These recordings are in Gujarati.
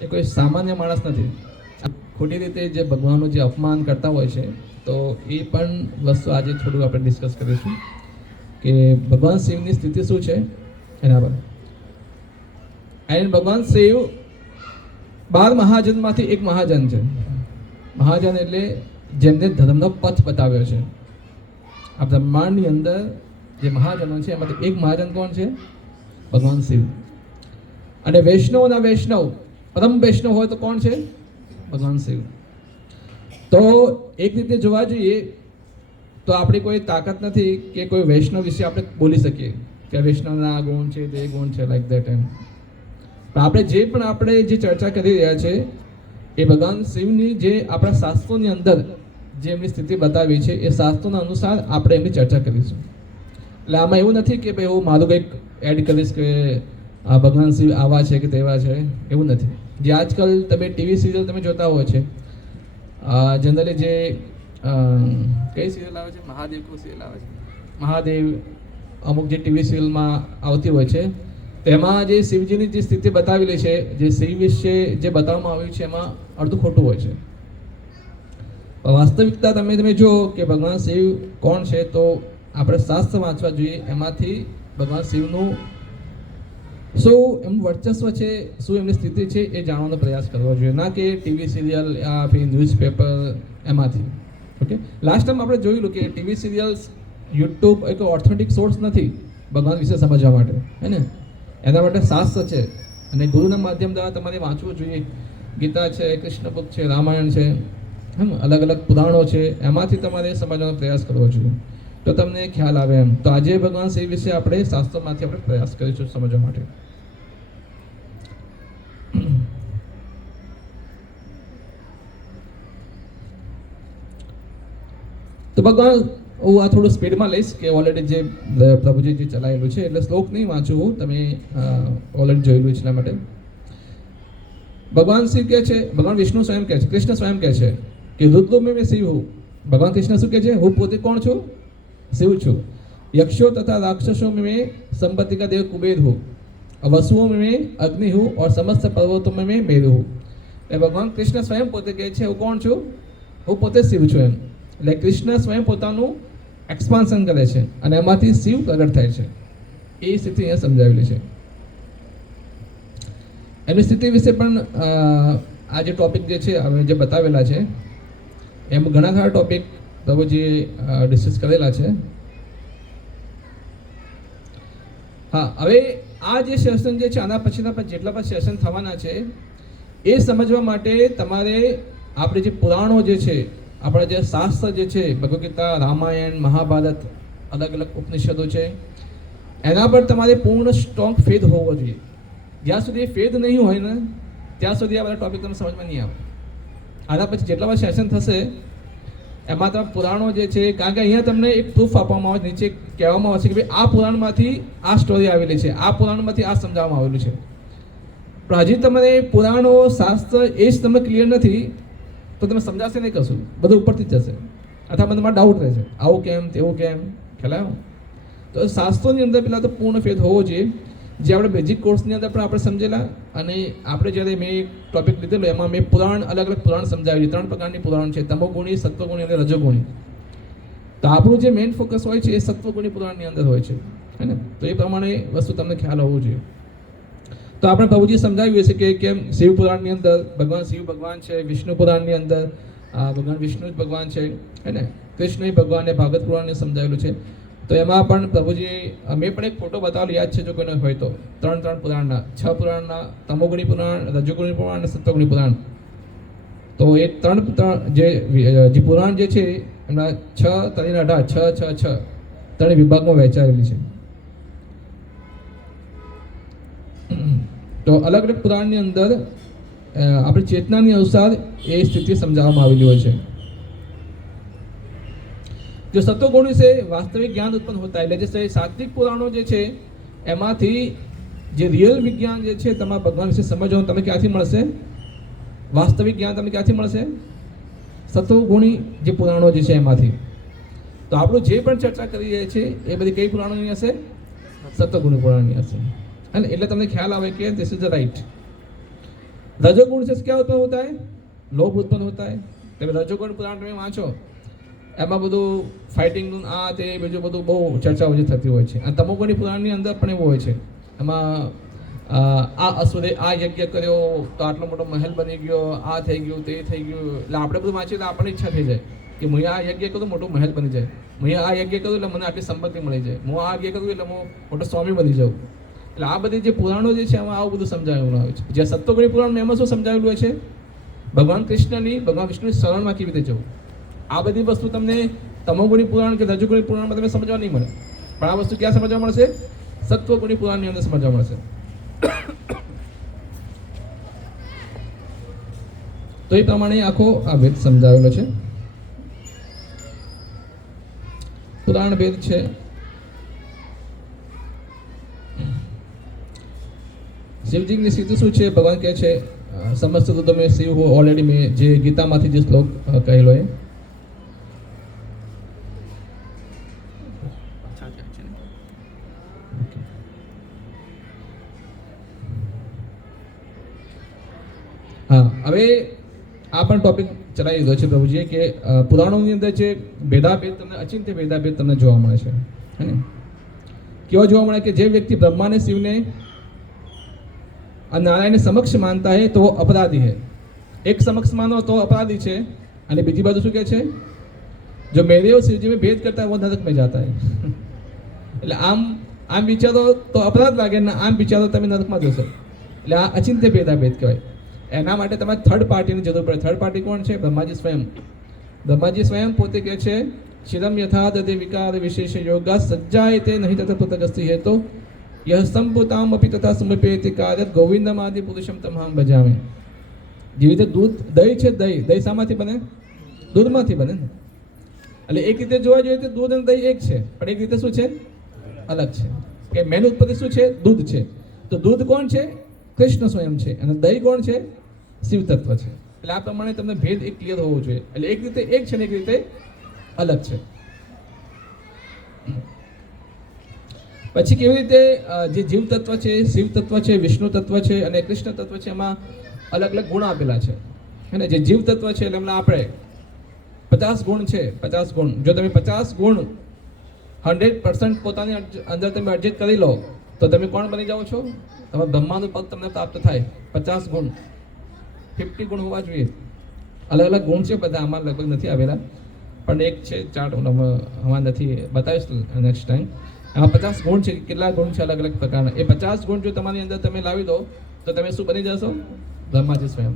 એ કોઈ સામાન્ય માણસ નથી. ખોટી રીતે જે ભગવાનનું જે અપમાન કરતા હોય છે, તો એ પણ વસ્તુ આજે થોડું આપણે ડિસ્કસ કરીશું કે ભગવાન શિવની સ્થિતિ શું છે એના પર. એન્ડ ભગવાન શિવ 12 મહાજનમાંથી એક મહાજન છે. મહાજન એટલે જેમને ધર્મનો પથ બતાવ્યો છે. આ બ્રહ્માંડની અંદર જે મહાજનો છે એમાંથી એક મહાજન કોણ છે? ભગવાન શિવ. અને વૈષ્ણવના વૈષ્ણવ, પરમ વૈષ્ણવ હોય તો કોણ છે? ભગવાન શિવ. તો એક રીતે જોવા જઈએ તો આપણી કોઈ તાકાત નથી કે કોઈ વૈષ્ણવ વિશે આપણે બોલી શકીએ કે વૈષ્ણવના આ ગુણ છે, તે ગુણ છે, લાઈક દેટ એમ. પણ આપણે જે ચર્ચા કરી રહ્યા છે એ ભગવાન શિવની જે આપણા શાસ્ત્રોની અંદર જે એમની સ્થિતિ બતાવી છે એ શાસ્ત્રોના અનુસાર આપણે એમની ચર્ચા કરીશું. એટલે આમાં એવું નથી કે ભાઈ હું મારું કંઈક એડ કરીશ કે આ ભગવાન શિવ આવા છે કે તેવા છે, એવું નથી. જે આજકાલ તમે ટીવી સિરિયલ તમે જોતા હોય છે, જનરલી જે કઈ સિરિયલ આવે છે, મહાદેવ કો સિરિયલ આવે છે, મહાદેવ અમુક જે ટીવી સિરિયલમાં આવતી હોય છે, તેમાં જે શિવજીની જે સ્થિતિ બતાવેલી છે, જે શિવ વિશે જે બતાવવામાં આવ્યું છે એમાં અડધું ખોટું હોય છે. વાસ્તવિકતા તમે જુઓ કે ભગવાન શિવ કોણ છે તો આપણે શાસ્ત્ર વાંચવા જોઈએ. એમાંથી ભગવાન શિવનું શું એમનું વર્ચસ્વ છે, શું એમની સ્થિતિ છે એ જાણવાનો પ્રયાસ કરવો જોઈએ, ના કે ટીવી સિરિયલ યા ફિર ન્યૂઝપેપર એમાંથી. ઓકે, લાસ્ટ ટાઈમ આપણે જોયેલું કે ટીવી સિરિયલ્સ, યુટ્યુબ એક ઓથેન્ટિક સોર્સ નથી ભગવાન વિશે સમજવા માટે, હે ને. એના માટે શાસ્ત્ર છે અને ગુરુના માધ્યમ દ્વારા તમારે વાંચવું જોઈએ. ગીતા છે, કૃષ્ણ બુક છે, રામાયણ છે, અલગ અલગ પુરાણો છે, એમાંથી તમારે સમજવાનો પ્રયાસ કરવો જોઈએ તો તમને ખ્યાલ આવે એમ. તો આજે ભગવાન શિવ વિશે આપણે શાસ્ત્રોમાંથી આપણે પ્રયાસ કરીશું સમજવા માટે. તો ભગવાન હું આ થોડું સ્પીડમાં લઈશ કે ઓલરેડી જે પ્રભુજી જે ચલાવેલું છે એટલે શ્લોક નહીં વાંચું હું, તમે ઓલરેડી જોયેલું છે એટલા માટે. ભગવાન શિવ કહે છે, ભગવાન વિષ્ણુ સ્વયં કહે છે, કૃષ્ણ સ્વયં કહે છે કે રુદ્રો મેં શિવ હું. ભગવાન કૃષ્ણ શું કહે છે? હું પોતે કોણ છું? શિવ છું. યક્ષો તથા રાક્ષસો में संपत्ति का देव कुबेर हूँ, वसुओं में अग्नि हूँ और समस्त पर्वतों में मेरु हूँ. એટલે ભગવાન કૃષ્ણ સ્વયં પોતે કહે છે હું કોણ છું? હું પોતે શિવ છું એમ. એટલે કૃષ્ણ સ્વયં પોતાનું એક્સપાન્શન કરે છે અને એમાંથી શિવ પ્રગટ થાય છે. એ સ્થિતિ અહીંયા સમજાવેલી છે. એની સ્થિતિ વિશે પણ આ જે ટોપિક જે છે હવે જે બતાવેલા છે એમ ઘણા ખરા ટોપિક પ્રભુજીએ ડિસ્કસ કરેલા છે. હા, હવે આ જે સેશન જે છે આના પછીના પણ જેટલા પણ સેશન થવાના છે એ સમજવા માટે તમારે આપણે જે પુરાણો જે છે, આપણા જે શાસ્ત્ર જે છે, ભગવદ્ ગીતા, રામાયણ, મહાભારત, અલગ અલગ ઉપનિષદો છે, એના પર તમારે પૂર્ણ સ્ટ્રોંગ ફેથ હોવો જોઈએ. જ્યાં સુધી ફેથ નહીં હોય ને ત્યાં સુધી આ બધા ટોપિક તમને સમજમાં નહીં આવે. આના પછી જેટલા પણ સેશન થશે એમાં તમે પુરાણો જે છે, કારણ કે અહીંયા તમને એક પ્રૂફ આપવામાં આવે, નીચે કહેવામાં આવે છે કે ભાઈ આ પુરાણમાંથી આ સ્ટોરી આવેલી છે, આ પુરાણમાંથી આ સમજાવવામાં આવેલું છે. પણ હજી તમને પુરાણો, શાસ્ત્ર એ જ તમને ક્લિયર નથી તો તમે સમજાશે નહીં કશું, બધું ઉપરથી જ જશે. અથવા તમારે ડાઉટ રહેશે આવું કેમ, તેવું કેમ, ખ્યાલ આવ્યો? તો શાસ્ત્રોની અંદર પહેલાં તો પૂર્ણ ફેથ હોવો જોઈએ, જે આપણે બેઝિક કોર્સની અંદર પણ આપણે સમજેલા. અને આપણે જ્યારે મેં એક ટોપિક લીધેલો એમાં મેં પુરાણ, અલગ અલગ પુરાણ સમજાવેલી. 3 પ્રકારની પુરાણ છે, તમોગુણી, સત્વગુણી અને રજોગુણી. તો આપણું જે મેઇન ફોકસ હોય છે એ સત્વગુણી પુરાણની અંદર હોય છે, હે ને. તો એ પ્રમાણે વસ્તુ તમને ખ્યાલ હોવો જોઈએ. તો આપણે પ્રભુજી સમજાવ્યું છે કે કેમ શિવ પુરાણની અંદર ભગવાન શિવ ભગવાન છે, વિષ્ણુ પુરાણની અંદર ભગવાન વિષ્ણુ જ ભગવાન છે, હે ને. કૃષ્ણ ભગવાનને ભાગવત પુરાણને સમજાવેલું છે. તો એમાં પણ પ્રભુજી મેં પણ એક ફોટો બતાવેલો, યાદ છે જો કોઈને હોય તો, 3 પુરાણના, 6 પુરાણના, તમોગુણી પુરાણ, રજોગુણી પુરાણ અને સત્વગુણી પુરાણ. તો એ 3 જે પુરાણ જે છે એમના 6 × 18, 6 6 6 3 વિભાગમાં વહેંચાયેલી છે. તો અલગ અલગ પુરાણની અંદર આપણી ચેતનાની અનુસાર એ સ્થિતિ સમજાવવામાં આવેલી હોય છે. जो सत्वगुण से वास्तविक ज्ञान उत्पन्न होता है, जैसे सात्विक पुराणों જે છે એમાંથી જે રિયલ વિજ્ઞાન જે છે તમારા ભગવાન વિશે સમજવાનું તમે ક્યાંથી મળશે? વાસ્તવિક જ્ઞાન તમને ક્યાંથી મળશે? સત્વગુણી જે પુરાણો જે છે એમાંથી. તો આપણું જે પણ ચર્ચા કરી રહ્યા છે એ બધી કઈ પુરાણોની હશે? સત્વગુણી પુરાણની હશે. અને એટલે તમને ખ્યાલ આવે કે ધીસ ઇઝ ધ રાઈટ. रजोगुण से क्या उत्पन्न होता है? लोभ उत्पन्न होता है. તમે રજોગુણ પુરાણ તમે વાંચો એમાં બધું ફાઇટિંગનું આ તે બીજું બધું બહુ ચર્ચાઓ જે થતી હોય છે. અને તમોગુણી પુરાણની અંદર પણ એવું હોય છે. એમાં આ અસુરે આ યજ્ઞ કર્યો તો આટલો મોટો મહેલ બની ગયો, આ થઈ ગયું, તે થઈ ગયું. એટલે આપણે બધું વાંચીએ તો આપણને ઈચ્છા થઈ જાય કે હું આ યજ્ઞ કરું મોટો મહેલ બની જાય, હું આ યજ્ઞ કરું એટલે મને આટલી સંપત્તિ મળી જાય, હું આ યજ્ઞ કરું એટલે હું મોટો સ્વામી બની જાઉં. એટલે આ બધી જે પુરાણો જે છે એમાં આવું બધું સમજાવેલું આવે છે. જે સત્વગુણી પુરાણમાં એમાં શું સમજાવેલું હોય છે? ભગવાન કૃષ્ણની, ભગવાન વિષ્ણુની શરણમાં કેવી રીતે જવું. આ બધી વસ્તુ તમને તમોગુણી પુરાણ કે રજોગુણી પુરાણમાં તમને સમજવા નહીં મળે. પણ આ વસ્તુ ક્યાં સમજવા મળશે? સત્વગુણી પુરાણની અંદર સમજવા મળશે. તો એ પ્રમાણે આખો આ ભેદ સમજાવેલો છે. પુરાણ ભેદ છે. શિવજીની સ્થિતિ શું છે? ભગવાન કહે છે સમસ્ત તો તમે શિવ હો. ઓલરેડી મેં જે ગીતામાંથી જે શ્લોક કહેલો એ હા. હવે આ પણ ટોપિક ચલાવી દીધો છે પ્રભુજીએ કે પુરાણોની અંદર જે ભેદાભેદ તમને અચિંત્ય ભેદાભેદ તમને જોવા મળે છે. હે ને? કેવો જોવા મળે કે જે વ્યક્તિ બ્રહ્મા ને શિવને और नारायण समक्ष मानता है तो वो अपराधी है. एक समक्ष मानो तो अपराधी है. અને બીજી બાજુ શું કહે છે? જો મેરે और शिवजी में भेद करता है वो नरक में जाता है. એટલે આમ વિચારો તો અપરાધ લાગે ને આમ વિચારો તમે નરકમાં જશો. એટલે આ અચિંત્ય ભેદાભેદ કહેવાય. એના માટે તમારે થર્ડ પાર્ટીની જરૂર પડે. થર્ડ પાર્ટી કોણ છે? બ્રહ્માજી સ્વયં. બ્રહ્માજી સ્વયં પોતે કહે છે શિરમ યથા દે વિકાર વિશેષ યોગા સજ્જાય તે નહીં તથા પૃથગસ્તિ હે તો यह संपुताम अपि तथा समपेति कार्यत गोविंदम आदि पुरुषम तमहम भजामे. જેવી રીતે દૂધ દહીં છે, દહીં શામાંથી બને? દૂધમાંથી બને ને. એટલે એક રીતે જોવા જોઈએ તો દૂધ અને દહીં એક છે, પણ એક રીતે શું છે? અલગ છે. કે મેન ઉત્પત્તિ શું છે? દૂધ છે. તો દૂધ કોણ છે? કૃષ્ણ સ્વયં છે. અને દહીં કોણ છે? શિવ તત્વ છે. એટલે આ પ્રમાણે તમને ભેદ એક ક્લિયર હોવો જોઈએ. એટલે એક રીતે એક છે ને એક રીતે અલગ છે. પછી કેવી રીતે જે જીવ તત્વ છે, શિવ તત્વ છે, વિષ્ણુ તત્વ છે અને કૃષ્ણ તત્વ છે એમાં અલગ અલગ ગુણ આપેલા છે. અને જે જીવ તત્વ છે એટલે એમના આપણે 50 ગુણ છે. 50 ગુણ જો તમે 50 ગુણ 100% પોતાની અંદર તમે અર્જિત કરી લો તો તમે કોણ બની જાઓ છો? તમે બ્રહ્માનું પદ તમને પ્રાપ્ત થાય. 50 ગુણ 50 ગુણ હોવા જોઈએ. અલગ અલગ ગુણ છે બધા, આમાં લગભગ નથી આવેલા, પણ એક છે ચાર્ટ આમાં નથી, બતાવીશ નેક્સ્ટ ટાઈમ. આમાં 50 ગુણ છે. કેટલા ગુણ છે અલગ અલગ પ્રકારના? એ 50 ગુણ જો તમારી અંદર તમે લાવી દો તો તમે શું બની જશો? બ્રહ્માજી સ્વયં.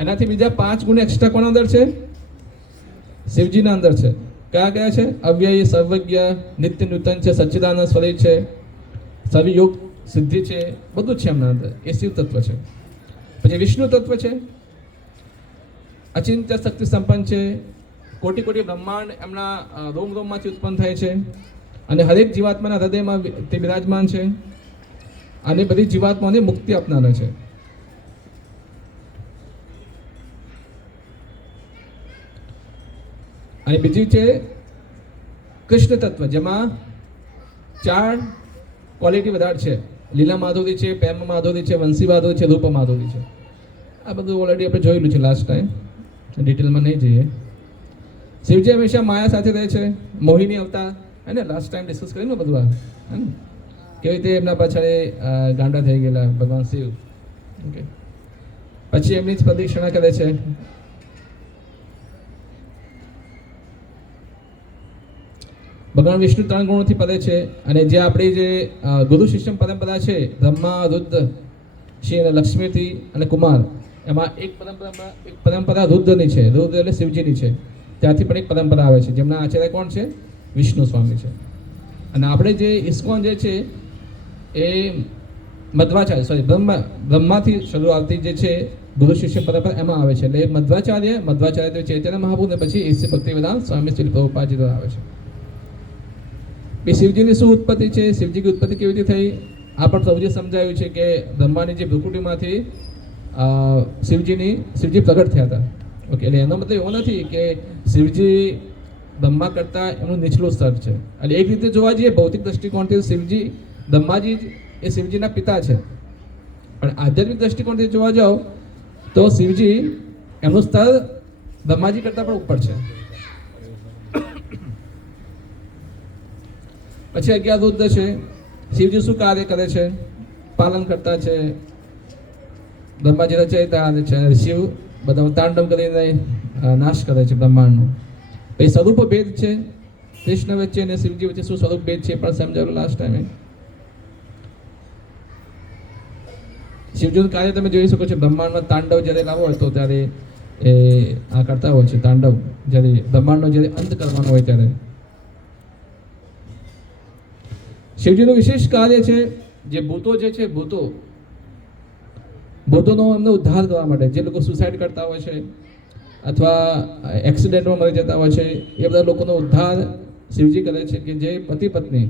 એનાથી બીજા 5 ગુણ એક્સ્ટ્રા કોના અંદર છે? શિવજીના અંદર છે. કયા કયા છે? અવ્યય, સર્વજ્ઞ, નિત્ય નૂતન છે, સચ્ચિદાનંદ સ્વરૂપ છે, સર્વયોગ સિદ્ધિ છે, બધું છે એમના અંદર. એ શિવ તત્વ છે. પછી વિષ્ણુ તત્વ છે. અચિંત્ય શક્તિ સંપન્ન છે. કોટી કોટી બ્રહ્માંડ એમના રોમ રોમમાંથી ઉત્પન્ન થાય છે અને હરેક જીવાત્માના હૃદયમાં તે બિરાજમાન છે અને બધી જીવાત્માઓને મુક્તિ આપનારા છે. અને બીજી છે કૃષ્ણ તત્વ, જેમાં 4 ક્વોલિટી વધારે છે. લીલા માધુરી છે, પ્રેમ માધુરી છે, વંશી માધુરી છે, રૂપ માધુરી છે. આ બધું ઓલરેડી આપણે જોયેલું છે લાસ્ટ ટાઈમ, ડિટેલમાં નહીં જઈએ. શિવજી હંમેશા માયા સાથે રહે છે, મોહિની અવતાર. હે ને? લાસ્ટ ટાઈમ ડિસ્કસ કર્યું ને બધું આ. હે ને? કેવી રીતે એમના પાછળ ગાંડા થઈ ગયેલા ભગવાન શિવ. ઓકે. પછી એમની જ પ્રદક્ષિણા કરે છે. ભગવાન વિષ્ણુ 3 ગુણોથી પદે છે. અને જે આપણી જે ગુરુ શિષ્ય પરંપરા છે, બ્રહ્મા, રુદ્ર, શિવ, લક્ષ્મીથી અને કુમાર, એમાં એક પરંપરા રુદ્રની છે. રુદ્ર એટલે શિવજીની છે. ત્યાંથી પણ એક પરંપરા આવે છે જેમના આચાર્ય કોણ છે? વિષ્ણુ સ્વામી છે. અને આપણે જે ઇસ્કોન જે છે એ મધ્વાચાર્ય બ્રહ્માથી શરૂ આવતી જે છે ગુરુ શિષ્ય પરંપરા એમાં આવે છે. એટલે મધ્વાચાર્ય તો ચૈતન્ય મહાપ્રભુ ને પછી એસી ભક્તિવેદાંત સ્વામી શ્રી પ્રભુપાદજી દ્વારા આવે છે. એ શિવજીની શું ઉત્પત્તિ છે? શિવજીની ઉત્પત્તિ કેવી રીતે થઈ? આ પણ પ્રભુજી સમજાવ્યું છે કે બ્રહ્માની જે ભ્રુકુટીમાંથી શિવજી પ્રગટ થયા હતા. ઓકે. એટલે એનો મતલબ એવો નથી કે શિવજી બ્રહ્મા કરતાં એમનું નીચલું સ્તર છે. એટલે એક રીતે જોવા જઈએ ભૌતિક દ્રષ્ટિકોણથી બ્રહ્માજી એ શિવજીના પિતા છે. પણ આધ્યાત્મિક દ્રષ્ટિકોણથી જોવા જાઓ તો શિવજી એમનું સ્તર બ્રહ્માજી કરતાં પણ ઉપર છે. પછી 11 રુદ્ર છે. શિવજી શું કાર્ય કરે છે? પાલન કરતા છે. બ્રહ્માજી રચયિતા છે. શિવ બધા તાંડવ કરીને નાશ કરે છે બ્રહ્માંડનો. પછી સ્વરૂપ ભેદ છે કૃષ્ણ વચ્ચે અને શિવજી વચ્ચે. શું સ્વરૂપ ભેદ છે પણ સમજાવ્યું લાસ્ટ ટાઈમે. શિવજીનું કાર્ય તમે જોઈ શકો છો. બ્રહ્માંડમાં તાંડવ જ્યારે લાવો હોય તો ત્યારે એ આ કરતા હોય છે તાંડવ. જ્યારે બ્રહ્માંડનો જ્યારે અંત કરવાનો હોય ત્યારે શિવજીનું વિશેષ કાર્ય છે જે ભૂતો જે છે ભૂતોનો એમનો ઉદ્ધાર કરવા માટે. જે લોકો સુસાઇડ કરતા હોય છે અથવા એક્સિડન્ટમાં મરી જતા હોય છે એ બધા લોકોનો ઉદ્ધાર શિવજી કરે છે. કે જે પતિ પત્ની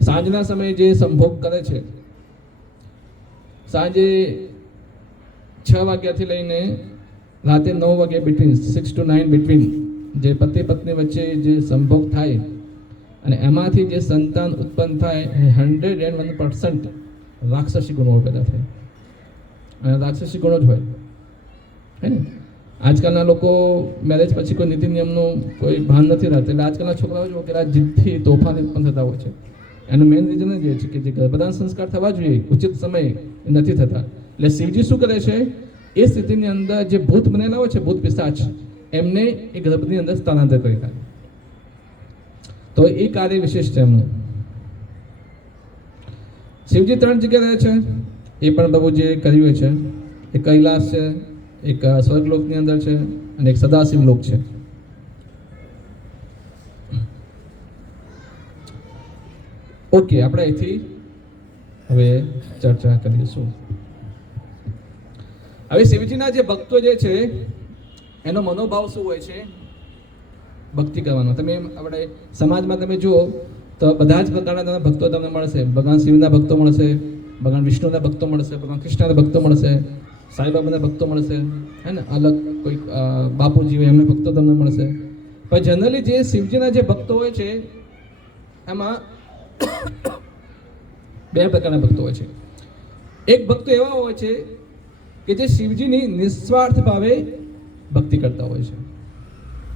સાંજના સમયે જે સંભોગ કરે છે, સાંજે 6 વાગ્યાથી લઈને રાતે 9 વાગ્યા બિટવીન 6 to 9 બિટવીન જે પતિ પત્ની વચ્ચે જે સંભોગ થાય અને એમાંથી જે સંતાન ઉત્પન્ન થાય એ 101% રાક્ષસી ગુણો પેદા થાય. અને રાક્ષસી ગુણો જ હોય હે ને. આજકાલના લોકો મેરેજ પછી કોઈ નીતિ નિયમનું કોઈ ભાન નથી રાખતા. એટલે આજકાલના છોકરાઓ જો કે જીદથી તોફાન ઉત્પન્ન થતા હોય છે. એનું મેઇન રીઝન જ એ છે કે જે ગર્ભધાન સંસ્કાર થવા જોઈએ ઉચિત સમયે એ નથી થતા. એટલે શિવજી શું કરે છે? એ સ્થિતિની અંદર જે ભૂત બનેલા હોય છે, ભૂત પિશાચ, એમને એ ગર્ભની અંદર સ્થળાંતર કરી થાય. તો એ કાર્ય વિશેષ છે એમનું. શિવજી 3 જગ્યાએ રહે છે. એ પણ પ્રભુજીએ કર્યું છે. એક કૈલાસ છે, એક સ્વર્ગલોકની અંદર છે અને એક સદાશિવ લોક છે. ઓકે, આપણે અહીંથી હવે ચર્ચા કરીશું. હવે શિવજીના જે ભક્તો જે છે એનો મનોભાવ શું હોય છે ભક્તિ કરવાનો? તમે આપણે સમાજમાં તમે જુઓ તો બધા જ પ્રકારના તમે ભક્તો તમને મળશે. ભગવાન શિવના ભક્તો મળશે, ભગવાન વિષ્ણુના ભક્તો મળશે, ભગવાન કૃષ્ણના ભક્તો મળશે, સાંઈબાબાના ભક્તો મળશે, હે ને. અલગ કોઈ બાપુજી હોય એમના ભક્તો તમને મળશે. પણ જનરલી જે શિવજીના જે ભક્તો હોય છે એમાં 2 પ્રકારના ભક્તો હોય છે. એક ભક્તો એવા હોય છે કે જે શિવજીની નિસ્વાર્થ ભાવે ભક્તિ કરતા હોય છે.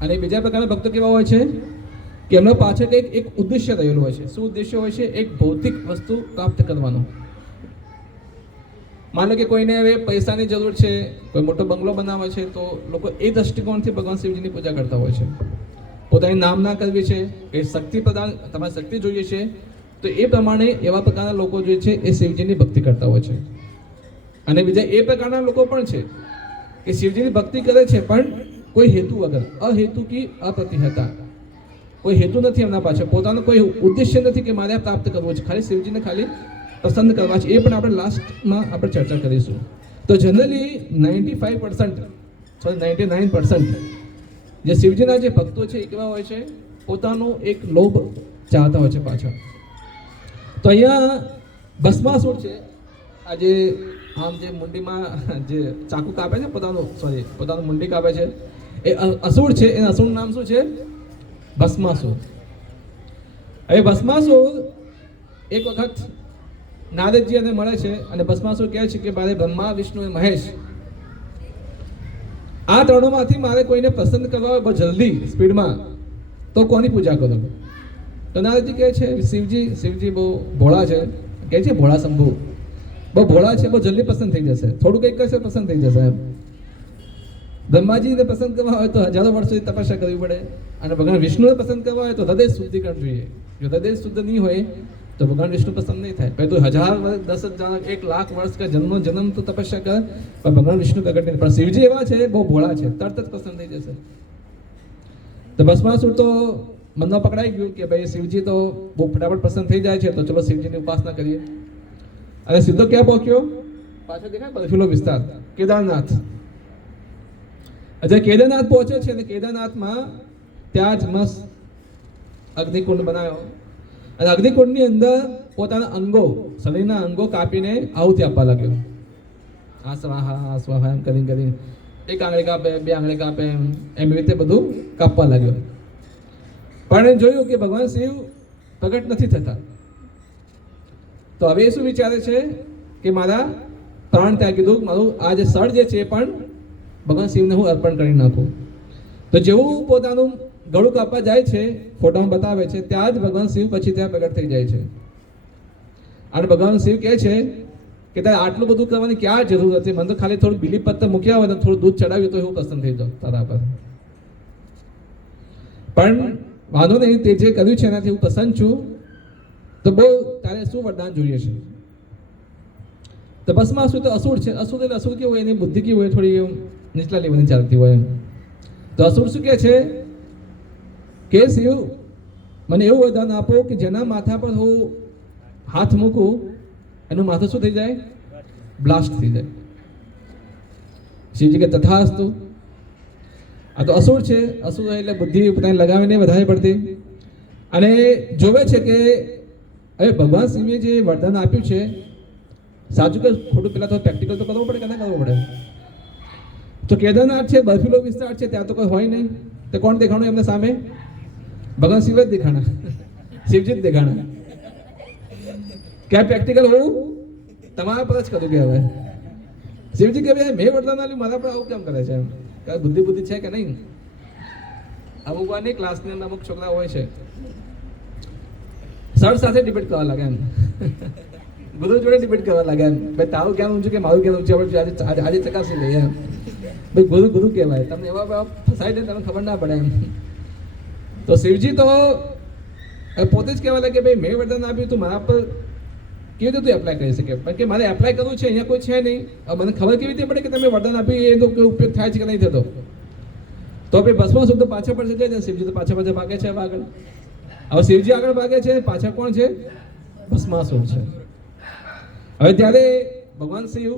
અને બીજા પ્રકારના ભક્તો કેવા હોય છે કે એમના પાછળ એક ઉદ્દેશ્ય રહેલું હોય છે. શું ઉદ્દેશ્ય હોય છે? એક ભૌતિક વસ્તુ પ્રાપ્ત કરવાનો. માનો કે કોઈને હવે પૈસાની જરૂર છે, કોઈ મોટો બંગલો બનાવે છે, તો લોકો એ દ્રષ્ટિકોણથી ભગવાન શિવજીની પૂજા કરતા હોય છે. પોતાની નામના કરવી છે, એ શક્તિ પ્રદાન, તમારે શક્તિ જોઈએ છે, તો એ પ્રમાણે એવા પ્રકારના લોકો જે છે એ શિવજીની ભક્તિ કરતા હોય છે. અને બીજા એ પ્રકારના લોકો પણ છે કે શિવજીની ભક્તિ કરે છે પણ કોઈ હેતુ વગર, અહેતુકી અપ્રતિહતા. કોઈ હેતુ નથી એમના પાછળ, પોતાનો કોઈ ઉદ્દેશ્ય નથી કે મારે આ પ્રાપ્ત કરવું છે, ખાલી શિવજીને ખાલી પસંદ કરવા છે. એ પણ આપણે લાસ્ટમાં આપણે ચર્ચા કરીશું. તો જનરલી 99% જે શિવજીના જે ભક્તો છે એ કેવા હોય છે? પોતાનો એક લોભ ચાહતા હોય છે પાછળ. તો અહીંયા ભસ્માસુર છે, આજે આમ જે મુંડીમાં જે ચાકુ કાપે છે, પોતાનું મુંડી કાપે છે, એ અસુર છે. એ અસુરનું નામ શું છે? ભસ્માસુર. હવે ભસ્માસુર એક વખત નારદજી એને મળે છે અને ભસ્માસુર કહે છે કે મારે બ્રહ્મા, વિષ્ણુ અને મહેશ આ ત્રણોમાંથી મારે કોઈને પસંદ કરવા હોય બહુ જલ્દી સ્પીડમાં, તો કોની પૂજા કરું? તો નારદજી કહે છે શિવજી બહુ ભોળા છે, કહે છે ભોળા શંભુ, બહુ ભોળા છે, બહુ જલ્દી પસંદ થઈ જશે, થોડું કંઈક કરશે પસંદ થઈ જશે એમ. બ્રહ્માજીને પસંદ કરવા હોય તો હજારો વર્ષ સુધી તપસ્યા કરવી પડે, અને ભગવાન વિષ્ણુને પસંદ કરવા હોય તો હૃદય શુદ્ધિકરણ જોઈએ. જો હૃદય શુદ્ધ નહીં હોય તો ભગવાન વિષ્ણુ પસંદ નહીં થાય. પછી તો 1000 વર્ષ, 10,000, 1,00,000 વર્ષ કે જન્મ તો તપસ્યા કરે પણ ભગવાન વિષ્ણુ પ્રગટ નહીં. પણ શિવજી એવા છે, બહુ ભોળા છે, તરત જ પસંદ થઈ જશે. તો ભસ્માસુર તો મનમાં પકડાઈ ગયું કે ભાઈ શિવજી તો બહુ ફટાફટ પસંદ થઈ જાય છે, તો ચલો શિવજીની ઉપાસના કરીએ. અને સીધો ક્યાં પહોંચ્યો? પાછળ દેખાય બર્ફીલો વિસ્તાર, કેદારનાથ. આજે કેદારનાથ પહોંચે છે અને કેદારનાથમાં ત્યાં જ મસ્ત અગ્નિકુંડ બનાવ્યો અને અગ્નિકુંડની અંદર પોતાના અંગો, શરીરના અંગો કાપીને આહુતિ આપવા લાગ્યો. આ સ્વાહા એમ કરીને એક આંગળી કાપે, 2 આંગળી કાપે, એમ રીતે બધું કાપવા લાગ્યો. પણ જોયું કે ભગવાન શિવ પ્રગટ નથી થતા. તો હવે શું વિચારે છે કે મારા પ્રાણ ત્યાં કીધું મારું આ જે સળ જે છે એ પણ ભગવાન શિવને હું અર્પણ કરી નાખું. તો જેવું પોતાનું ગળું કાપવા જાય છે, ફોટામાં બતાવે છે, ત્યાં જ ભગવાન શિવ પછી ત્યાં પ્રગટ થઈ જાય છે. અને ભગવાન શિવ કહે છે કે તારે આટલું બધું કરવાની ક્યાં જરૂર હતી, મને તો ખાલી થોડું બીલી પત્તર મૂક્યા હોય ને થોડું દૂધ ચડાવ્યું તો હું પસંદ થઈ જાઉં તારા પર. પણ વાંધો નહીં, તે જે કર્યું છે એનાથી હું પસંદ છું, તો બહુ તારે શું વરદાન જોઈએ છે. તો ભસ્માસુર તો અસુર છે. અસુર એટલે અસુર કેવું હોય, એની બુદ્ધિ કેવી હોય, થોડી નીચલા લેવલની ચાલતી હોય. તો અસુર શું કહે છે કે શિવ મને એવું વરદાન આપો કે જેના માથા પર હું હાથ મૂકું એનું માથું શું થઈ જાય, બ્લાસ્ટ થઈ જાય. શિવજી કે તથાસ્તુ. આ તો અસુર છે. અસુર એટલે બુદ્ધિ પોતાને લગાવીને વધારે પડતી. અને જોવે છે કે હવે ભગવાન શિવે જે વરદાન આપ્યું છે સાચું કે ખોટું, પેલા તો પ્રેક્ટિકલ તો કરવું પડે કે ના કરવું પડે. તો કેદારનાથ છે, બર્ફીલો વિસ્તાર છે, ત્યાં તો કોઈ હોય નહીં. તો કોણ દેખાણું એમને સામે? ભગવાન શિવ જ દેખાણા, શિવજી જ દેખાણા. ક્યાં પ્રેક્ટિકલ હોવું તમારા પર જ કરું કે હવે શિવજી કે મેં વરદાન આપ્યું, મારા પર આવું કેમ કરે છે? એમ બુદ્ધિ છે કે નહીં? અમુક વાર નહીં, ક્લાસની અંદર અમુક છોકરા હોય છે સર સાથે ડિબેટ કરવા લાગે, એમ ગુરુ જોડે ડિબેટ કરવા લાગે, એમ ભાઈ તારું ક્યાં ઊંચું કે મારું ક્યાં ઊંચું, આજે ચકાસી લઈએ એમ. ભાઈ ગુરુ કહેવાય, તમને એવા ફસાઈ દે તમને ખબર ના પડે એમ. તો શિવજી તો પોતે જ કહેવા લાગે ભાઈ મેં વરદાન આપ્યું, તું મારા પર કેવી રીતે તું એપ્લાય કરી શકે? પણ કે મારે એપ્લાય કરવું છે, અહીંયા કોઈ છે નહીં. મને ખબર કેવી રીતે પડે કે તમે વરદાન આપ્યું એનો ઉપયોગ થાય છે કે નહીં થતો? તો ભાઈ ભસ્માસુર તો પાછળ પડશે જાય, શિવજી તો પાછળ ભાગે છે આગળ. હવે શિવજી આગળ ભાગે છે, પાછળ કોણ છે? ભસ્માસુર છે. હવે ત્યારે ભગવાન શિવ,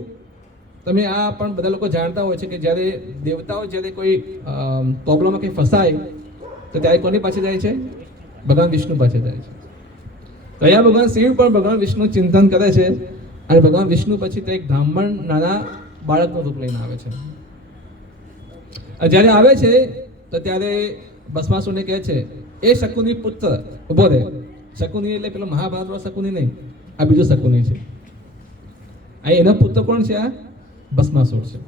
તમે આ પણ બધા લોકો જાણતા હોય છે કે જ્યારે દેવતાઓ જ્યારે કોઈ પ્રોબ્લેમમાં કંઈ ફસાય તો ત્યારે કોની પાસે જાય છે? ભગવાન વિષ્ણુ પાસે જાય છે. તો અહીંયા ભગવાન શિવ પણ ભગવાન વિષ્ણુ ચિંતન કરે છે અને ભગવાન વિષ્ણુ પછી તે એક બ્રાહ્મણ નાના બાળકનું રૂપ લઈને આવે છે. જ્યારે આવે છે તો ત્યારે ભસ્માસુરને કહે છે એ શકુની પુત્ર ઉભો રહે. શકુની એટલે પેલો મહાભારતનો શકુની નહીં, આ બીજો શકુની છે. આ એનો પુત્ર કોણ છે? આ ભસ્માસુર છે.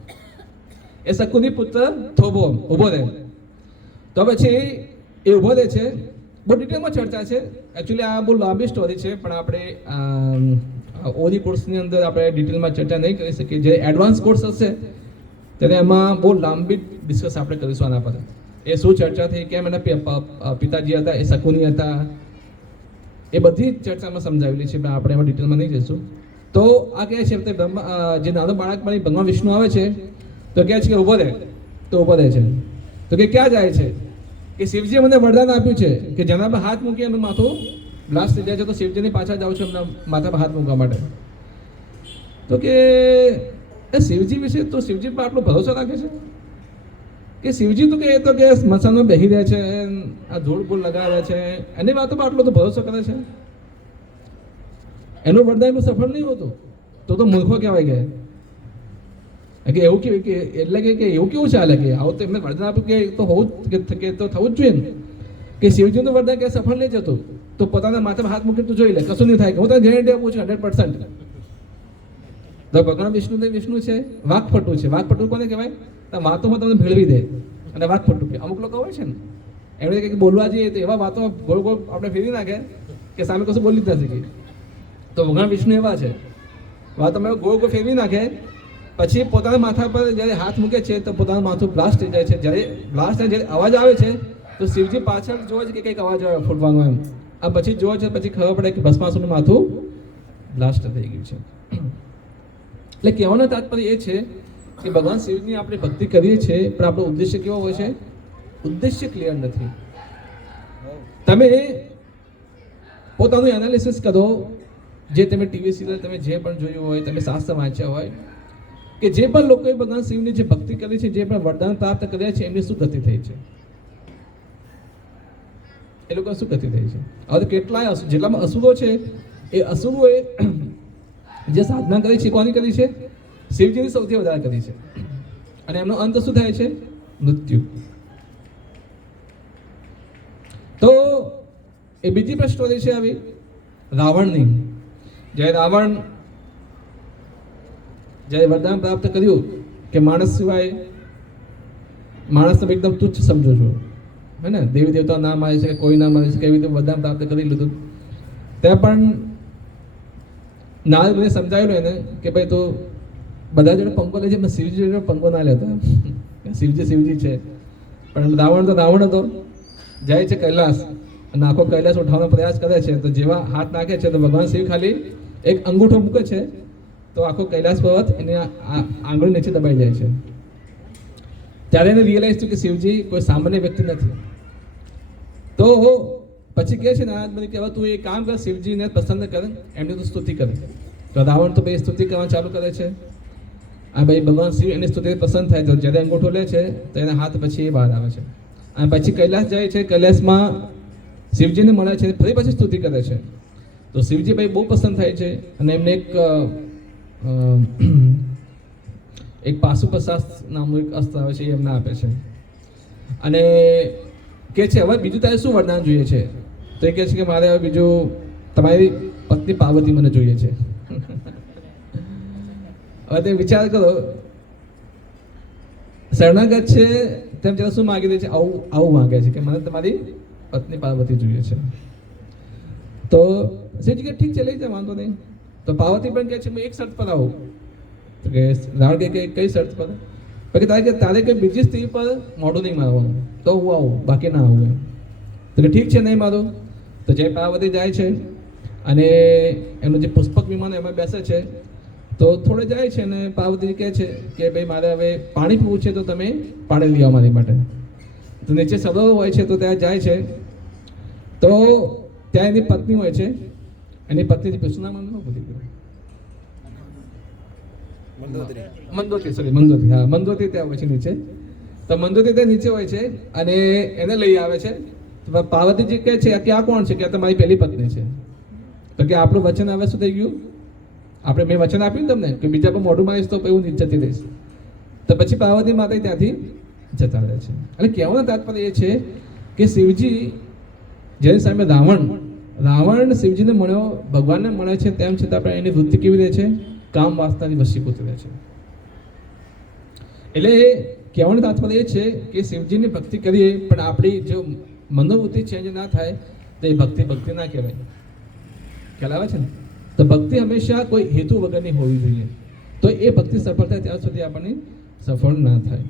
એ શકુની પુત્ર થોભો ઉભો રહે. તો પછી એ ઉભો રહે છે. બહુ ડિટેલમાં ચર્ચા છે. એકચ્યુઅલી આ બહુ લાંબી સ્ટોરી છે, પણ આપણે ઓરી કોર્સની અંદર આપણે ડિટેલમાં ચર્ચા નહીં કરી શકીએ. જે એડવાન્સ કોર્સ હશે ત્યારે એમાં બહુ લાંબી ડિસ્કસ આપણે કરીશું આના પર. એ શું ચર્ચા થઈ, કેમ એના પિતાજી હતા એ શકુની હતા, એ બધી ચર્ચામાં સમજાવેલી છે. આપણે એમાં ડિટેલમાં નહીં જઈશું. તો આ કહે છે જે નાનો બાળક મારી ભગવાન વિષ્ણુ આવે છે તો કહે છે કે ઉભો રહે. તો ઉભો રહે છે. તો કે ક્યાં જાય છે? કે શિવજીએ મને વરદાન આપ્યું છે કે જેના પર હાથ મૂકી એનું માથું બ્લાસ્ટ થઈ જાય છે. તો શિવજીની પાછળ જાઉં છું એમના માથા પર હાથ મૂકવા માટે. તો કે એ શિવજી વિશે તો શિવજી પર આટલો ભરોસો રાખે છે કે શિવજી તો કે એ તો કે સ્મશાનમાં બેસી રહ્યા છે, આ ધૂળ ભૂળ લગાવે છે, એની વાતો પર આટલો તો ભરોસો કરે છે. એનું વરદાન એટલું સફળ નહીં હોતું તો મૂર્ખો કહેવાય ગયા. કે એવું કેવું કે એટલે કે એવું કેવું ચાલે કે આવું તો એમને વરદાન આપ્યું કે તો હોવું કે તો થવું જ જોઈએ ને. કે શિવજીનું વરદાન કે સફળ નહીં જતું તો પોતાના માથામાં હાથ મૂકી તું જોઈ લે, કશું નહીં થાય. હું તને ગેરંટી આપું છું 100%. તો ભગવાન વિષ્ણુ છે વાઘપટુ છે. વાઘપટુ કોને કહેવાય? તો વાતોમાં તમને ભેળવી દે અને વાઘપટુ કે અમુક લોકો હોય છે ને એમણે કંઈક બોલવા જઈએ તો એવા વાતો ગોળ ગોળ આપણે ફેરવી નાખે કે સામે કશું બોલી જ ના શકીએ. તો ભગવાન વિષ્ણુ એવા છે, વાતોમાં ગોળ ગોળ ફેરવી નાખે. પછી પોતાના માથા પર જ્યારે હાથ મૂકે છે તો પોતાનું માથું બ્લાસ્ટ થઈ જાય છે. જ્યારે બ્લાસ્ટ થાય જ્યારે અવાજ આવે છે તો શિવજી પાછળ જોવે છે કે કંઈક અવાજ આવે ફૂટવાનો એમ. આ પછી જોવે છે, પછી ખબર પડે કે ભસ્માસુરનું માથું બ્લાસ્ટ થઈ ગયું છે. એટલે કહેવાનો તાત્પર્ય એ છે કે ભગવાન શિવની આપણે ભક્તિ કરીએ છીએ પણ આપણો ઉદ્દેશ્ય કેવો હોય છે? ઉદ્દેશ્ય ક્લિયર નથી. તમે પોતાનું એનાલિસિસ કરો, જે તમે ટીવી સિરિયલ તમે જે પણ જોયું હોય, તમે શાસ્ત્ર વાંચ્યા હોય કે જે પણ લોકોએ ભગવાન શિવની જે ભક્તિ કરી છે, જે પણ વરદાન પ્રાપ્ત કર્યા છે એમની શું ગતિ થઈ છે? એ લોકો શું ગતિ થઈ છે? હવે કેટલાય જેટલામાં અસુરો છે એ અસુરોએ જે સાધના કરી છે કોની કરી છે? શિવજીની સૌથી વધારે કરી છે. અને એમનો અંત શું થાય છે? મૃત્યુ. તો એ બીજી પણ સ્ટોરી છે આવી રાવણની. જ્યારે રાવણ જ્યારે વરદાન પ્રાપ્ત કર્યું કે માણસ સિવાય માણસને એકદમ તુચ્છ સમજો છો, હે ને, દેવી દેવતા ના માને છે, કોઈ ના માને છે, કેવી રીતે વરદાન પ્રાપ્ત કરી લીધું. ત્યાં પણ નારદને સમજાવેલું એને કે ભાઈ તું બધા જોડે પંકો લે છે, પણ શિવજી જોડે પંકો ના લેતો. શિવજી છે, પણ રાવણ તો રાવણ હતો. જાય છે કૈલાસ અને આખો કૈલાસ ઉઠાવવાનો પ્રયાસ કરે છે, તો જેવા હાથ નાખે છે તો ભગવાન શિવ ખાલી એક અંગૂઠો મૂકે છે તો આખો કૈલાસ પર્વત એની આંગળી નીચે દબાઈ જાય છે. ત્યારે એને રિયલાઇઝ થયું કે શિવજી કોઈ સામાન્ય વ્યક્તિ નથી. તો પછી કહે છે નારદ મુનિ કે હવે તું એ કામ કર, શિવજીને પસંદ કર, એમની તું સ્તુતિ કર. તો રાવણ તો ભાઈ સ્તુતિ કરવા ચાલુ કરે છે. આ ભાઈ ભગવાન શિવ એની સ્તુતિ પસંદ થાય તો જ્યારે અંગૂઠો લે છે તો એના હાથ પછી એ બહાર આવે છે. અને પછી કૈલાસ જાય છે, કૈલાસમાં શિવજીને મળે છે, ફરી પછી સ્તુતિ કરે છે. તો શિવજી ભાઈ બહુ પસંદ થાય છે અને એમને એક પાશુપતાસ્ત્ર નામનું એક અસ્ત્ર આવે છે, એ એમને આપે છે અને કહે છે હવે બીજું તારે શું વરદાન જોઈએ છે? તો એ કહે છે કે મારે હવે બીજું તમારી પત્ની પાર્વતી મને જોઈએ છે. હવે તે વિચાર કરો, શરણાગત છે તેમ જરા શું માગી દે છે? આવું માગે છે કે મને તમારી પત્ની પાર્વતી જોઈએ છે. તો શિવજી કે ઠીક છે, લઈ જાય, વાંધો નહીં. તો પાર્વતી પણ કહે છે મેં એક શરત પર આવું. તો કે રાવણ કે કઈ શરત પર? પછી તારે કે બીજી સ્ત્રી પર મોઢું નહીં મારવાનું, તો હું આવું, બાકી ના આવું. તો કે ઠીક છે, નહીં મારું. તો જય પાર્વતી જાય છે અને એમનું જે પુષ્પક વિમાન એમાં બેસે છે. તો થોડે જાય છે અને પાર્વતી કહે છે કે ભાઈ મારે હવે પાણી પીવું છે, તો તમે પાણી લઈ આવો મારી માટે. તો નીચે સરોવર હોય છે તો ત્યાં જાય છે. તો ત્યાં એની પત્ની હોય છે, એની પત્ની શું નામ ભૂલી ગયું, મંદોત્રી. હા, મંદોત્રી ત્યાં હોય છે નીચે. તો મંદોત્રી ત્યાં નીચે હોય છે અને એને લઈ આવે છે. તો પાર્વતીજી કહે છે કે આ કોણ છે? કે આ તમારી પહેલી પત્ની છે. તો કે આપણું વચન હવે શું થઈ ગયું? મેં વચન આપ્યું ને તમને કે બીજા પર મોઢું મારીશ તો હું જતી રહીશ. તો પછી પાર્વતી માતા ત્યાંથી જતા રહે છે. અને કહેવાનો તાત્પર્ય એ છે કે શિવજી જેની સામે રાવણ શિવજીને મળ્યો, ભગવાનને મળે છે, તેમ છતાં પણ એની વૃત્તિ કેવી રહે છે? કામ વાસનાની વશીભૂત રહે છે. એટલે કહેવાનું તાત્પર્ય એ છે કે શિવજીની ભક્તિ કરીએ પણ આપણી જો મનોવૃત્તિ ચેન્જ ના થાય તો એ ભક્તિ ના કહેવાય. ખ્યાલ આવે છે ને? તો ભક્તિ હંમેશા કોઈ હેતુ વગરની હોવી જોઈએ. તો એ ભક્તિ સફળ થાય ત્યાં સુધી આપણને સફળ ના થાય.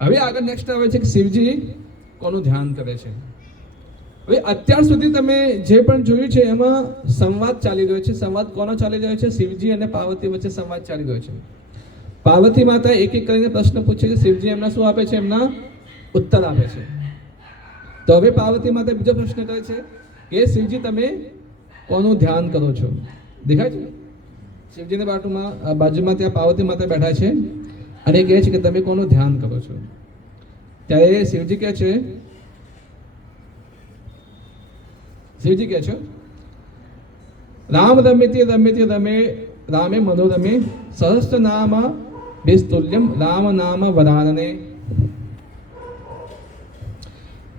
હવે આગળ નેક્સ્ટ આવે છે કે શિવજી કોનું ધ્યાન કરે છે. હવે અત્યાર સુધી તમે જે પણ જોયું છે એમાં સંવાદ ચાલી રહ્યો છે. સંવાદ કોનો ચાલી રહ્યો છે? શિવજી અને પાર્વતી વચ્ચે સંવાદ ચાલી રહ્યો છે. પાર્વતી માતા એક એક કરીને પ્રશ્ન પૂછે છે, શિવજી એમના શું આપે છે? એમના ઉત્તર આપે છે. તો હવે પાર્વતી માતા બીજો પ્રશ્ન કરે છે કે શિવજી તમે કોનું ધ્યાન કરો છો? દેખાય છે શિવજીની બાજુમાં ત્યાં પાર્વતી માતા બેઠા છે અને કહે છે કે તમે કોનું ધ્યાન કરો છો? ત્યારે શિવજી કહે છે રામ રમ્યતિ રમે રામે મનોરમે સહસ્ત્ર નામ बेस्तुल्यम राम नाम वरानने।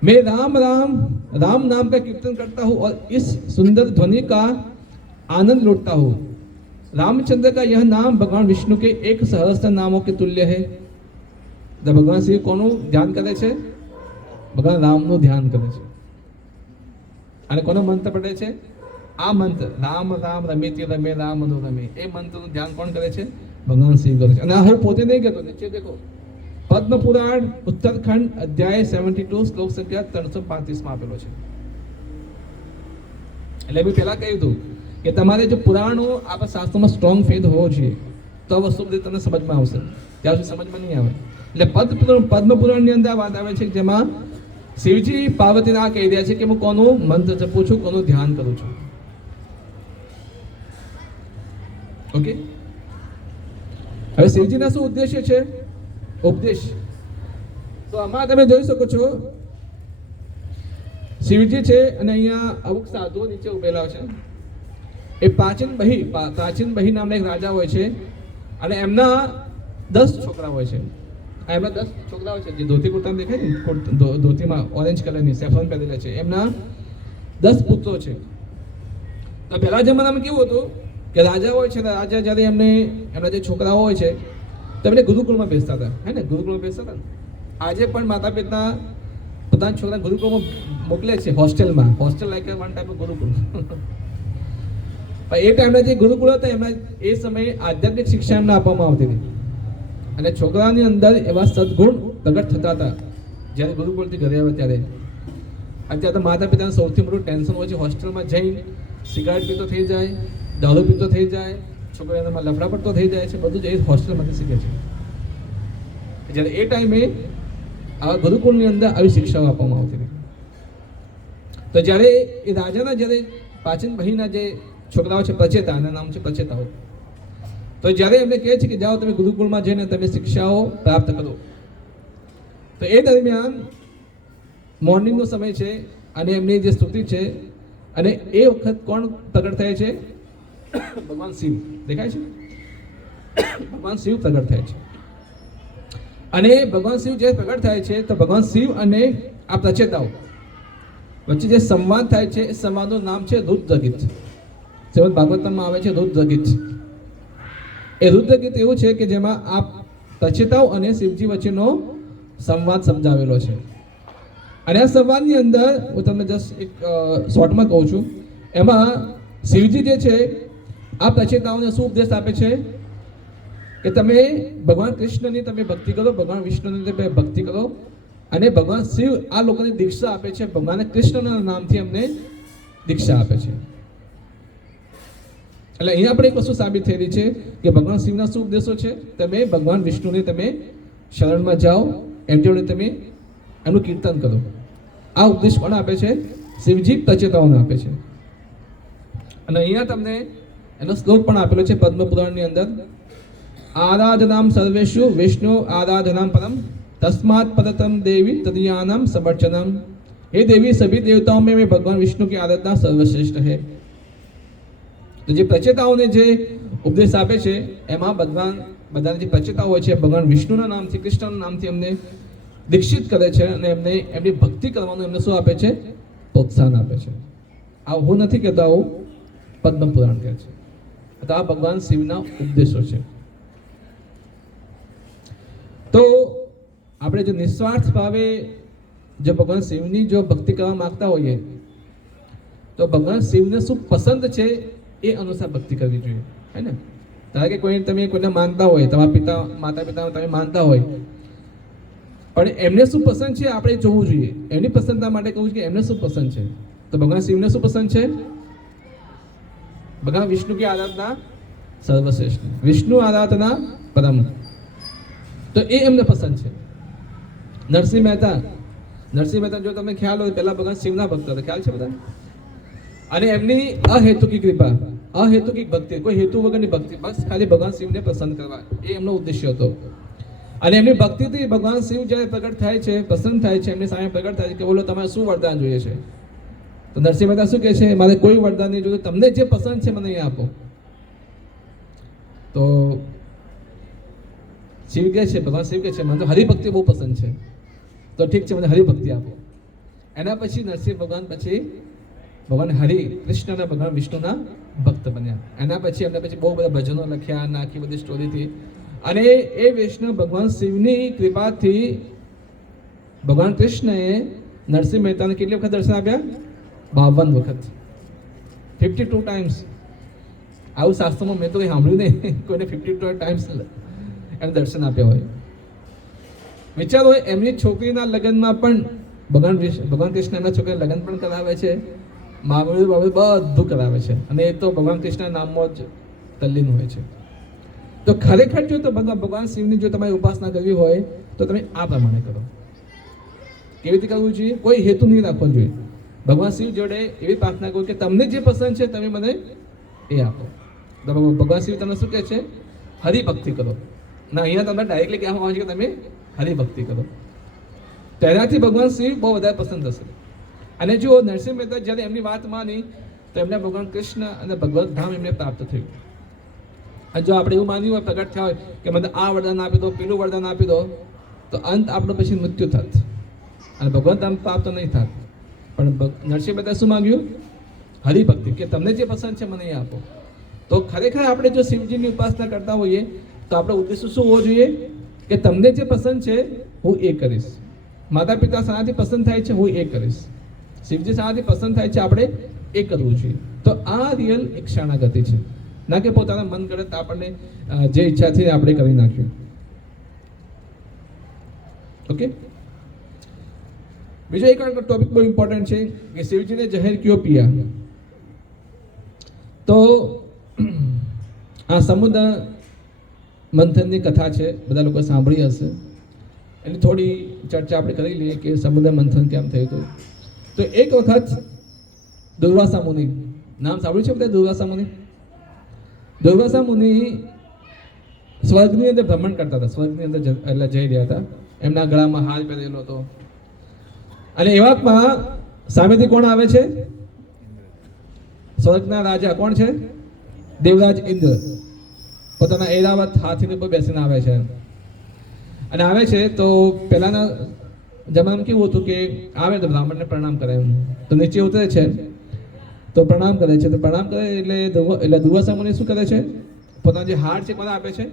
मैं राम नाम का कीर्तन करता हूँ और इस सुंदर ध्वनि का आनंद लूटता हूँ। रामचंद्र का यह नाम भगवान विष्णु के 1 सहस्त्र नामों के तुल्य है। जब भगवान श्री कोનું ધ્યાન કરે છે? ભગવાન રામનું ધ્યાન કરે છે અને કોનો મંત્ર પઢે છે? આ મંત્ર રામ રામ રમેતિ રમે રામ નો રમે, એ મંત્રનું ધ્યાન કોણ કરે છે? ભગવાન શ્રી કરે છે। અને હું પોતે નહીં કહેતો, નીચે દેખો પદ્મ પુરાણ ઉત્તરખંડ અધ્યાય 72 શ્લોક સંખ્યા 335 માં આપેલો છે। એટલે મેં પહેલા કહ્યું હતું કે તમારે જો પુરાણો આપણા શાસ્ત્રોમાં સ્ટ્રોંગ ફેથ હોવો જોઈએ તો આ વસ્તુ બધી તમને સમજમાં આવશે, ત્યાં સુધી સમજમાં નહીં આવે। એટલે પદ્મ પુરાણની અંદર આ વાત આવે છે જેમાં શિવજી પાર્વતીને આ કહી રહ્યા છે કે હું કોનું મંત્ર જપું છું, કોનું ધ્યાન કરું છું। ઓકે, હવે શિવજીના શું ઉદ્દેશ્ય છે? ઉપદેશ। તો આમાં તમે જોઈ શકો છો શિવજી છે અને અહીંયા અમુક સાધુઓ નીચે ઉભેલા છે। એ પ્રાચીન બહી નામના એક રાજા હોય છે અને એમના 10 છોકરા હોય છે। એમના 10 છોકરાઓ છે જે ધોતી કુર્તા દેખાય ને, ધોતીમાં ઓરેન્જ કલરની સેફ્રોન પહેરેલા છે, એમના 10 પુત્રો છે। તો પહેલા જમાનામાં કેવું હતું કે રાજા હોય છે, રાજા જ્યારે એમના જે છોકરાઓ હોય છે તો એમને ગુરુકુળમાં બેસતા હતા, હે ને, ગુરુકુળમાં બેસતા હતા. આજે પણ માતા પિતા પોતાના છોકરા ગુરુકુળમાં મોકલે છે, હોસ્ટેલમાં. Hostel like one type of gurukul. પણ એ ટાઈમના જે ગુરુકુળ હતા એમના એ સમયે આધ્યાત્મિક શિક્ષા એમને આપવામાં આવતી હતી અને છોકરાની અંદર એવા સદગુણ પ્રગટ થતા હતા જ્યારે ગુરુકુળથી ઘરે આવે ત્યારે. અત્યારે તો માતા પિતાનું સૌથી મોટું ટેન્શન હોય છે હોસ્ટેલમાં જઈને સિગારેટ પીતો થઈ જાય, દારૂ પીતો થઈ જાય, છોકરાઓમાં લફડા પડતો થઈ જાય છે, બધું જ એ હોસ્ટેલમાંથી શીખે છે. જ્યારે એ ટાઈમે આ ગુરુકુળની અંદર આવી શિક્ષાઓ આપવામાં આવતી હતી. તો જ્યારે એ રાજાના જ્યારે પ્રાચીન બહીના જે છોકરાઓ છે પ્રચેતા, એના નામ છે પ્રચેતાઓ, તો જ્યારે એમને કહે છે કે જાઓ તમે ગુરુકુળમાં જઈને તમે શિક્ષાઓ પ્રાપ્ત કરો. તો એ દરમિયાન મોર્નિંગનો સમય છે અને એમની જે સ્તુતિ છે અને એ વખત કોણ પ્રગટ થાય છે? ભગવાન શિવ. દેખાય છે? ભગવાન શિવ પ્રગટ થાય છે. અને ભગવાન શિવ જે પ્રગટ થાય છે તો ભગવાન શિવ અને આ પ્રચેતાઓ વચ્ચે જે સંવાદ થાય છે એ સંવાદનું નામ છે રુદ્ર ગીત. શ્રીમદ ભાગવતમાં આવે છે રુદ્ર ગીત. એ રુદ્ર ગીત એવું છે કે જેમાં આ પ્રચેતાઓ અને શિવજી વચ્ચેનો સંવાદ સમજાવેલો છે. અને આ સંવાદની અંદર હું તમને જસ્ટ એક શોર્ટમાં કહું છું. એમાં શિવજી જે છે આ પ્રચેતાઓને શું ઉપદેશ આપે છે કે તમે ભગવાન કૃષ્ણની તમે ભક્તિ કરો, ભગવાન વિષ્ણુની તમે ભક્તિ કરો. અને ભગવાન શિવ આ લોકોને દીક્ષા આપે છે, ભગવાન કૃષ્ણના નામથી અમને દીક્ષા આપે છે. એટલે અહીંયા આપણે એક વસ્તુ સાબિત થઈ રહી છે કે ભગવાન શિવના શું ઉપદેશો છે? તમે ભગવાન વિષ્ણુને તમે શરણમાં જાઓ, એમ જોડે તમે એનું કીર્તન કરો. આ ઉપદેશ કોણ આપે છે? શિવજી પ્રચેતાઓને આપે છે. અને અહીંયા તમને એનો શ્લોક પણ આપેલો છે પદ્મ પુરાણની અંદર. આરાધનામ સર્વેષુ વિષ્ણુ આરાધનામ પરમ तस्मात् परतम देवी तदीयानाम समर्चनम. हे देवी, सभी देवताओं में भगवान विष्णु की आराधना सर्वश्रेष्ठ है. तो જે પ્રચેતાઓને જે ઉપદેશ આપે છે એમાં બધાને જે પ્રચેતાઓ હોય છે ભગવાન વિષ્ણુના નામથી, કૃષ્ણના નામથી એમને દીક્ષિત કરે છે અને એમને એમની ભક્તિ કરવાનું એમને શું આપે છે? પ્રોત્સાહન આપે છે. આ હું નથી કહેતો, આવું પદ્મ પુરાણ કહે છે. તો આ ભગવાન શિવના ઉપદેશો છે. તો આપણે જો નિસ્વાર્થ ભાવે જો ભગવાન શિવની જો ભક્તિ કરવા માંગતા હોઈએ તો ભગવાન શિવને શું પસંદ છે એ અનુસાર ભક્તિ કરવી જોઈએ, હે ને. ધારો કે તમે કોઈને માનતા હોય, તમારા માતા પિતા તમે માનતા હોય, પણ એમને શું પસંદ છે આપણે જોવું જોઈએ. એમની પસંદતા માટે કહું છું કે એમને શું પસંદ છે. તો ભગવાન શિવને શું પસંદ છે? ભગવાન વિષ્ણુ की आराधना सर्वश्रेष्ठ, विष्णु आराधना परम. તો એ એમને પસંદ છે. નરસિંહ મહેતા જો તમને ખ્યાલ હોય, પહેલા ભગવાન શિવના ભક્ત હતા, ખ્યાલ છે બધા. અને એમની અહેતુકી કૃપા, અહેતુકી ભક્તિ, કોઈ હેતુ વગરની ભક્તિ, બસ ખાલી ભગવાન શિવને પસંદ કરવા, એ એમનો ઉદ્દેશ્ય હતો. અને એમની ભક્તિથી ભગવાન શિવ જ્યારે પ્રગટ થાય છે, પસંદ થાય છે, એમની સામે પ્રગટ થાય છે કે બોલો તમારે શું વરદાન જોઈએ છે. તો નરસિંહ મહેતા શું કહે છે? મારે કોઈ વરદાન નહીં જોઈએ, તમને જે પસંદ છે મને એ આપો. તો શિવ કહે છે, ભગવાન શિવ કહે છે મને તો હરિભક્તિ બહુ પસંદ છે. તો ઠીક છે, મને હરિભક્તિ આપો. એના પછી નરસિંહ ભગવાન પછી ભગવાન હરિ કૃષ્ણના ભગવાન વિષ્ણુના ભક્ત બન્યા. એના પછી એમના પછી બહુ બધા ભજનો લખ્યા, આખી બધી સ્ટોરીથી. અને એ વૈષ્ણવ ભગવાન શિવની કૃપાથી ભગવાન કૃષ્ણએ નરસિંહ મહેતાને કેટલી વખત દર્શન આપ્યા? 52 વખત, 52 ટાઈમ્સ. આવું શાસ્ત્રમાં મેં તો કંઈ સાંભળ્યું નહીં કોઈને 52 ટાઈમ્સ એને દર્શન આપ્યા હોય. વિચારો, એમની છોકરીના લગ્નમાં પણ ભગવાન કૃષ્ણ એમના છોકરીના લગ્ન પણ કરાવે છે, મામલું બધું કરાવે છે. અને એ તો ભગવાન કૃષ્ણના નામમાં જ તલ્લીન હોય છે. તો ખરેખર જો તો ભગવાન શિવની જો તમારી ઉપાસના કરવી હોય તો તમે આ પ્રમાણે કરો. કેવી રીતે કરવું જોઈએ? કોઈ હેતુ નહીં રાખવો જોઈએ. ભગવાન શિવ જોડે એવી પ્રાર્થના કરો કે તમને જે પસંદ છે તમે મને એ આપો. તો ભગવાન શિવ તમને શું કહે છે? હરિભક્તિ કરો. ના, અહીંયા તમને ડાયરેક્ટલી કહેવામાં આવે છે કે તમે હરિભક્તિ કરો. તેનાથી ભગવાન શિવ બહુ વધારે પસંદ થશે. અને જો નરસિંહ મહેતા જ્યારે એમની વાત માની તો એમને ભગવાન કૃષ્ણ અને ભગવત ધામ એમને પ્રાપ્ત થયું. અને જો આપણે એવું માન્યું હોય, પ્રગટ થયા હોય કે મને આ વરદાન આપી દો, પેલું વરદાન આપી દો, તો અંત આપણો પછી મૃત્યુ થાત અને ભગવત ધામ પ્રાપ્ત નહીં થાત. પણ નરસિંહ મહેતા શું માંગ્યું? હરિભક્તિ, કે તમને જે પસંદ છે મને એ આપો. તો તો ખરેખર આપણે જો શિવજીની ઉપાસના કરતા હોઈએ તો આપણો ઉદ્દેશ્ય શું હોવો જોઈએ કે તમને જે પસંદ છે હું એ કરીશ, માતા પિતા શાનાથી પસંદ થાય છે હું એ કરીશ, શિવજી શાનાથી પસંદ થાય છે આપણે એ કરવું જોઈએ. તો આ રિયલ એક શરણાગતિ છે, ના કે પોતાના મન કરે તો આપણને જે ઈચ્છાથી આપણે કરી નાખ્યું. ઓકે, બીજો એક ટોપિક બહુ ઇમ્પોર્ટન્ટ છે કે શિવજીને જહેર ક્યો પિયા. તો આ સમુદ્ર મંથનની કથા છે, બધા લોકો સાંભળી હશે, એની થોડી ચર્ચા આપણે કરી લઈએ કે સમુદ્ર મંથન કેમ થયું હતું. તો એક વખત દુર્વાસા મુનિ, નામ સાંભળ્યું છે બધા દુર્વાસા મુનિ? દુર્વાસા મુનિ સ્વર્ગની અંદર ભ્રમણ કરતા હતા, સ્વર્ગની અંદર એટલે જઈ રહ્યા હતા. એમના ગળામાં હાર પહેરેલો હતો અને એવામાં સામેથી કોણ આવે છે? સ્વર્ગના રાજા કોણ છે? દેવરાજ ઇન્દ્ર પોતાના ઐરાવત હાથીની ઉપર બેસીને આવે છે. અને આવે છે તો પહેલાના જમાનામાં કેવું હતું કે આવે તો બ્રાહ્મણને પ્રણામ કરે, તો નીચે ઉતરે છે તો પ્રણામ કરે છે. તો પ્રણામ કરે એટલે દુર્વાસા મુનિ શું કરે છે? પોતાના જે હાર છે કોને આપે છે?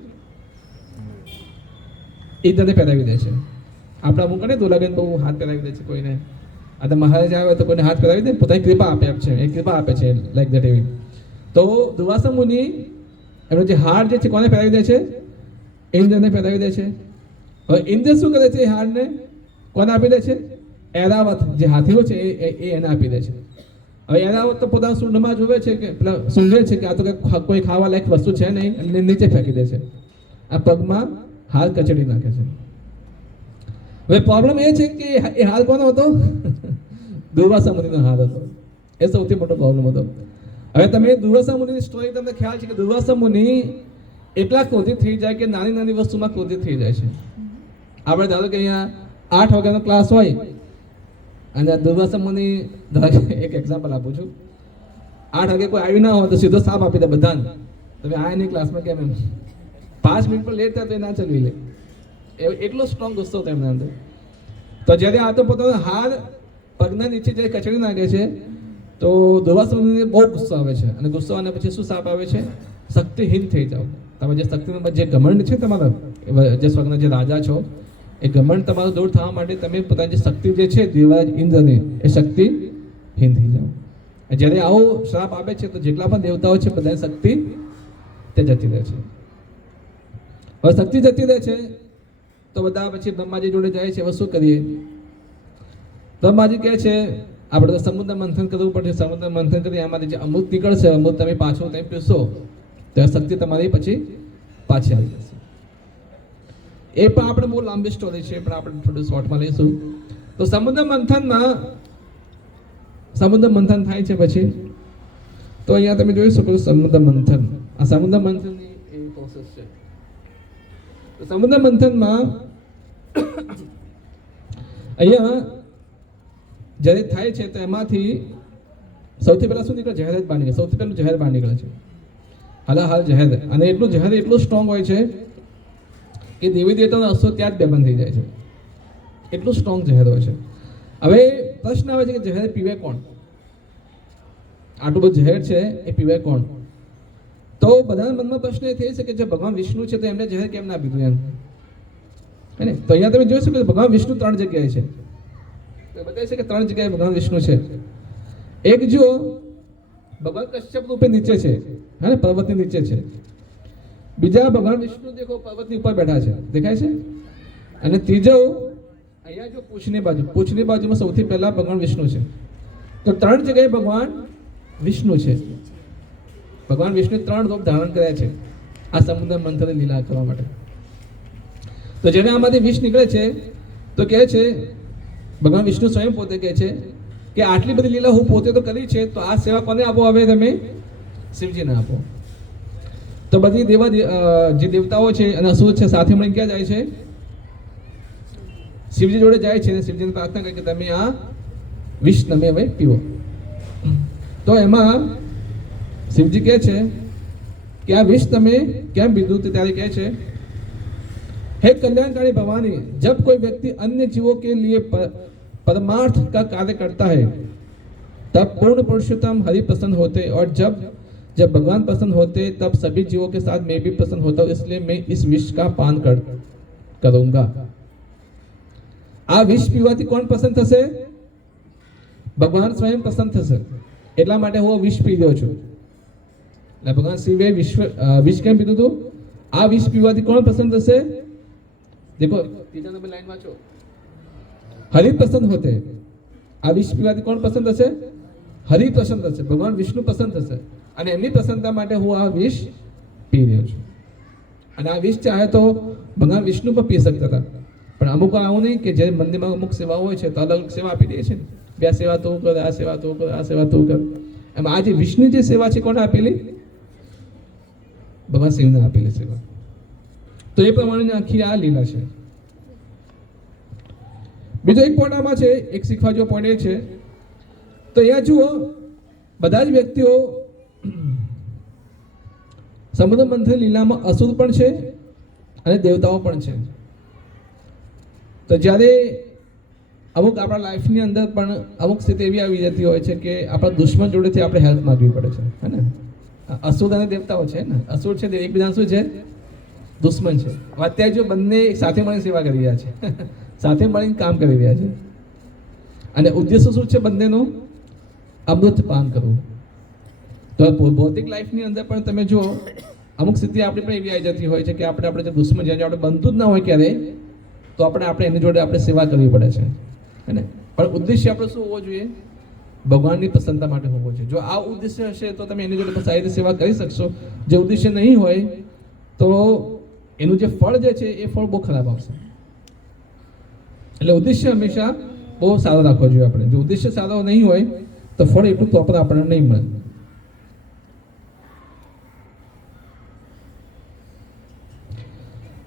ઇન્દ્રને પહેરાવી દે છે. આપણા અમુક ને દોલાબેન બહુ હાથ પહેરાવી દે છે કોઈને, આ તો મહારાજ આવે તો કોઈને હાથ પહેરાવી દે, પોતાની કૃપા આપે છે, એ કૃપા આપે છે લાઈક દેટ એવી. તો દુર્વાસા મુનિ એનો જે હાર જે છે કોને પહેરાવી દે છે? ઇન્દ્રને પહેરાવી દે છે. હવે ઇન્દ્ર શું કરે છે? એ હારને કોને આપી દે છે? ઐરાવત જે હાથીઓ છે એ એને આપી દે છે. હવે ઐરાવત તો પોતાના સૂંઢમાં જોવે છે કે પેલા સૂંઘે છે કે આ તો કોઈ ખાવા લાયક વસ્તુ છે નહીં, અને નીચે ફેંકી દે છે. આ પગમાં હાર કચડી નાખે છે. હવે પ્રોબ્લેમ એ છે કે એ હાર કોનો હતો? દુર્વાસા મુનિનો હાર હતો. એ સૌથી મોટો પ્રોબ્લેમ હતો. હવે તમે દુર્વાસા મુનિની સ્ટોરી તમને ખ્યાલ છે કે દુર્વાસા મુનિ એટલા ક્રોધિત થઈ જાય કે નાની નાની વસ્તુમાં ક્રોધિત થઈ જાય છે. આપણે ધારો કે અહીંયા 8 વાગ્યાનો ક્લાસ હોય અને દુર્વાસા મુનિ, એક એક્ઝામ્પલ આપું છું, 8 વાગે કોઈ આવી ના હોય તો સીધો સાપ આપી દે બધાને, તમે આયા નહીં ક્લાસમાં કેમ? એમ 5 મિનિટ પણ લેટ થાય તો એ ના ચલવી લે, એટલો સ્ટ્રોંગ ગુસ્સો હતો એમના અંદર. તો જ્યારે આ તો પોતાનો હાર પગના નીચે જ્યારે કચડી નાખે છે તો દુર્વાસા મુનિને બહુ ગુસ્સો આવે છે. અને ગુસ્સો અને પછી શું સાપ આવે છે? શક્તિહીન થઈ જાઓ. તમે જે શક્તિનો જે ઘમંડ છે તમારો, જે સ્વર્ગના જે રાજા છો, એ ઘમંડ તમારો દૂર થવા માટે તમે પોતાની જે શક્તિ જે છે દેવરાજ ઇન્દ્રની, એ શક્તિહીન થઈ જાઓ. જ્યારે આવો શ્રાપ આપે છે તો જેટલા પણ દેવતાઓ છે બધાની શક્તિ તે જતી રહે છે. હવે શક્તિ જતી રહે છે તો બધા પછી બ્રહ્માજી જોડે જાય છે. હવે શું કરીએ? બ્રહ્માજી કહે છે આપણે તો સમુદ્ર મંથન કરવું પડશે. સમુદ્ર મંથન કરી એમાંથી જે અમૃત નીકળશે, અમૃત તમે પાછું તમે પીશો તો શક્તિ તમારી પછી પાછી આવી જશે. એ પણ આપણે બહુ લાંબી સ્ટોરી છે, પણ આપણે થોડું શોર્ટમાં લઈશું. તો સમુદ્ર મંથન થાય છે. પછી તો અહીંયા તમે જોઈ શકો છો સમુદ્ર મંથન, આ સમુદ્ર મંથનની એવી પ્રોસેસ છે. તો સમુદ્ર મંથનમાં અહીંયા જ્યારે થાય છે તો એમાંથી સૌથી પહેલા શું નીકળે? ઝેર જ બહાર નીકળે. સૌથી પહેલું ઝેર બહાર નીકળે છે, હાલાહાલ ઝેર. અને એટલું ઝેર એટલું સ્ટ્રોંગ હોય છે કે દેવી દેવતાનો અસ્ત્રો ત્યાં જ બેબંધ થઈ જાય છે. એટલું સ્ટ્રોંગ ઝેર હોય છે. હવે પ્રશ્ન આવે છે કે ઝેર પીવે કોણ? આટલું બધું ઝેર છે એ પીવે કોણ? તો બધાના મનમાં પ્રશ્ન એ થઈ છે કે જે ભગવાન વિષ્ણુ છે તો એમને ઝેર કેમ ના પીધું એમ, હે ને? તો અહીંયા તમે જોઈ શકો ભગવાન વિષ્ણુ 3 જગ્યાએ છે. તો બતાવે છે કે 3 જગ્યાએ ભગવાન વિષ્ણુ છે. એક જો ભગવાન કશ્યપ રૂપે નીચે છે, હે, પર્વતની નીચે છે. બીજા ભગવાન વિષ્ણુ દેખો પર્વતની ઉપર બેઠા છે, દેખાય છે. અને ત્રીજો અહીંયા જો પૂંછની બાજુમાં સૌથી પહેલા ભગવાન વિષ્ણુ છે. તો 3 જગ્યાએ ભગવાન વિષ્ણુ છે. ભગવાન વિષ્ણુ 3 રૂપ ધારણ કર્યા છે આ સમુદ્ર મંથનની લીલા કરવા માટે. તો જેને આમાંથી વિષ નીકળે છે તો કહે છે ભગવાન વિષ્ણુ સ્વયં પોતે કહે છે કે આટલી બધી લીલા હું પોતે તો કરી છે, તો આ સેવા કોને આપો? હવે તમે શિવજીને આપો. તો બધી જે દેવતાઓ છે અને અસુર છે સાથે મળીને ક્યાં જાય છે? શિવજી જોડે જાય છે. શિવજીને પ્રાર્થના કરે કે તમે આ વિષ તમે હવે પીવો. તો એમાં શિવજી કહે છે कि આ વિષ તમે કેમ પીધું? ત્યારે કહે છે, हे कल्याणकारी भवानी, जब कोई व्यक्ति अन्य जीवों के लिए परमार्थ का कार्य करता है तब पूर्ण पुरुषोत्तम हरि प्रसन्न होते, और जब जब भगवान पसंद होते तब सभी जीवों के साथ मैं भी पसंद होता हूँ, इसलिए मैं इस विष का पान करूंगा. આ વિષ પીવાથી કોણ પસંદ થશે? ભગવાન સ્વયં પસંદ થશે. એટલા માટે હું વિષ પી રહ્યો છું. એટલે ભગવાન શિવે વિષ કેમ પીધું હતું? આ વિષ પીવાથી કોણ પસંદ થશે? દેખો ત્રીજા નંબર લાઈન વાંચો. હરિ પસંદ હોતે. આ વિષ પીવાથી કોણ પસંદ થશે? હરિ પસંદ થશે, ભગવાન વિષ્ણુ પસંદ થશે. અને એમની પસંદતા માટે હું આ વિષ પી રહ્યો છું. અને આ વિષ ચાહે તો ભગવાન વિષ્ણુ પણ પી શકતા હતા, પણ અમુક આવું નહીં કે જે મંદિરમાં અમુક સેવા હોય છે તો અલગ સેવા આપી દે છે ને, બે આ સેવા તું કર, આ સેવા તું કર, આ સેવા તું કર. એમ આ જે વિષ્ણુ જે સેવા છે કોને આપેલી? ભગવાન શિવને આપેલી સેવા. તો એ પ્રમાણે આખી આ લીલા છે. બીજો એક પોઈન્ટ આમાં છે, એક શીખવા જેવો પોઈન્ટ એ છે, તો અહીંયા જુઓ બધા જ વ્યક્તિઓ સમુદ્ર મંથન લીલામાં અસુર પણ છે અને દેવતાઓ પણ છે. તો જ્યારે અમુક આપણા લાઈફની અંદર પણ અમુક સ્થિતિ એવી આવી જતી હોય છે કે આપણા દુશ્મન જોડેથી આપણે હેલ્પ માંગવી પડે છે, હે ને? અસુર અને દેવતાઓ છે ને, અસુર છે એકબીજા શું છે? દુશ્મન છે. અત્યારે જો બંને સાથે મળીને સેવા કરી રહ્યા છે, સાથે મળીને કામ કરી રહ્યા છે, અને ઉદ્દેશ્ય શું છે બંનેનો? અમૃત પાન કરવું. તો ભૌતિક લાઈફની અંદર પણ તમે જુઓ અમુક સ્થિતિ આપણી પણ એવી આવી જતી હોય છે કે આપણે જે દુશ્મન છે આપણે બનતું જ ના હોય ક્યારે, તો આપણે એની જોડે આપણે સેવા કરવી પડે છે, હે ને? પણ ઉદ્દેશ્ય આપણો શું હોવો જોઈએ? ભગવાનની પ્રસન્નતા માટે હોવો જોઈએ. જો આ ઉદ્દેશ્ય હશે તો તમે એની જોડે સારી રીતે સેવા કરી શકશો. જે ઉદ્દેશ્ય નહીં હોય તો એનું જે ફળ જે છે એ ફળ બહુ ખરાબ આવશે. એટલે ઉદ્દેશ્ય હંમેશા બહુ સારો રાખવો જોઈએ આપણે. જો ઉદ્દેશ્ય સારો નહીં હોય તો ફળ એટલું પ્રોપર આપણને નહીં મળે.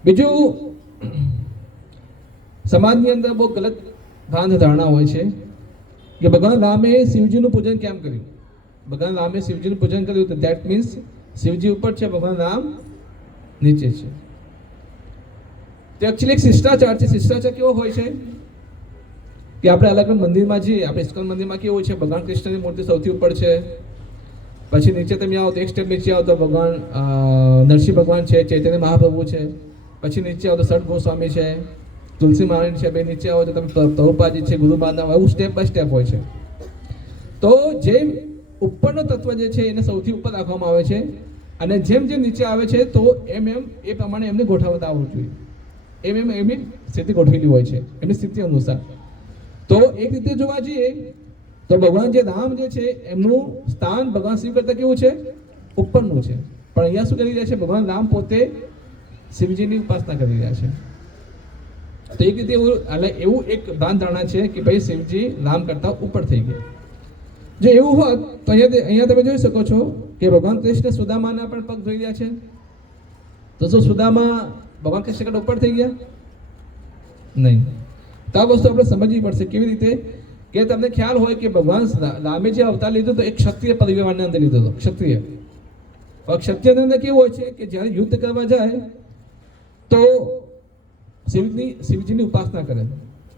બીજું, સમાજની અંદર બહુ ગલત ભ્રાંત ધારણા હોય છે કે ભગવાન રામે શિવજીનું પૂજન કેમ કર્યું? ભગવાન રામે શિવજીનું પૂજન કર્યું તો ધેટ મીન્સ શિવજી ઉપર છે, ભગવાન રામ નીચે છે. તો એકચ્યુઅલી એક શિષ્ટાચાર છે. શિષ્ટાચાર કેવો હોય છે કે આપણે અલગ અલગ મંદિરમાં જઈએ, આપણે ઇસ્કોન મંદિરમાં કેવું છે, ભગવાન કૃષ્ણની મૂર્તિ સૌથી ઉપર છે, પછી નીચે તમે આવો તો એક સ્ટેપ નીચે આવો તો ભગવાન નરસિંહ ભગવાન છે, ચૈતન્ય મહાપ્રભુ છે, પછી નીચે આવો તો સટ ગોસ્વામી છે, તુલસી મહારાણી છે, બે નીચે આવો તો તમે પ્રભુપાદજી છે, ગુરુ બાંધવ, એવું સ્ટેપ બાય સ્ટેપ હોય છે. તો જે ઉપરનો તત્વ જે છે એને સૌથી ઉપર રાખવામાં આવે છે, અને જેમ જેમ નીચે આવે છે તો એમ એમ એ પ્રમાણે એમને ગોઠવતા આવવું જોઈએ. એમ એમ એમની સ્થિતિ ગોઠવેલી હોય છે એમની સ્થિતિ અનુસાર. તો એક રીતે જોવા જઈએ તો ભગવાન જે રામ જે છે એમનું સ્થાન ભગવાન શિવ કરતા કેવું છે? ઉપરનું છે. પણ અહીંયા શું કરી રહ્યા છે? ભગવાન રામ પોતે શિવજીની ઉપાસના કરી રહ્યા છે. તો એક રીતે એવું એક ભ્રાંત ધારણા છે કે ભાઈ શિવજી રામ કરતા ઉપર થઈ ગયા. જો એવું હોત તો અહીંયા તમે જોઈ શકો છો કે ભગવાન કૃષ્ણ સુદામાના પણ પગ ધોઈ રહ્યા છે. તો શું સુદામા ભગવાન કૃષ્ણ કરતા ઉપર થઈ ગયા? નહીં. તો આ વસ્તુ આપણે સમજવી પડશે. કેવી રીતે? કે તમને ખ્યાલ હોય કે ભગવાન રામે જે અવતાર લીધો તો એક ક્ષત્રિય પરિવારની અંદર લીધો હતો. ક્ષત્રિય ક્ષત્રિયની અંદર કેવું હોય છે કે જ્યારે યુદ્ધ કરવા જાય તો શિવજીની ઉપાસના કરે.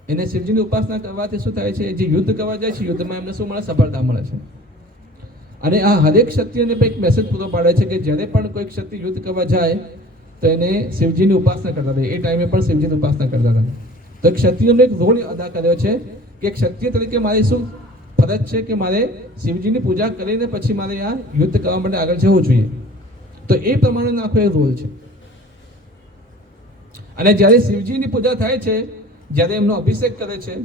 એને શિવજીની ઉપાસના કરવાથી શું થાય છે? જે યુદ્ધ કરવા જાય છે યુદ્ધમાં એમને શું મળે? સફળતા મળે છે. અને આ હરેક ક્ષત્રિયને એક મેસેજ પૂરો પાડે છે કે જ્યારે પણ કોઈ ક્ષત્રિય યુદ્ધ કરવા જાય તો એને શિવજીની ઉપાસના કરતા હતા. એ ટાઈમે પણ શિવજીની ઉપાસના કરતા હતા. તો ક્ષત્રિયનો એક રોલ અદા કર્યો છે કે ક્ષત્રિય તરીકે મારી શું ફરજ છે કે મારે શિવજીની પૂજા કરીને પછી મારે આ યુદ્ધ કરવા માટે આગળ જવું જોઈએ. તો એ પ્રમાણેનો આખો એક રોલ છે. અને જ્યારે શિવજીની પૂજા થાય છે, જ્યારે એમનો અભિષેક કરે છે,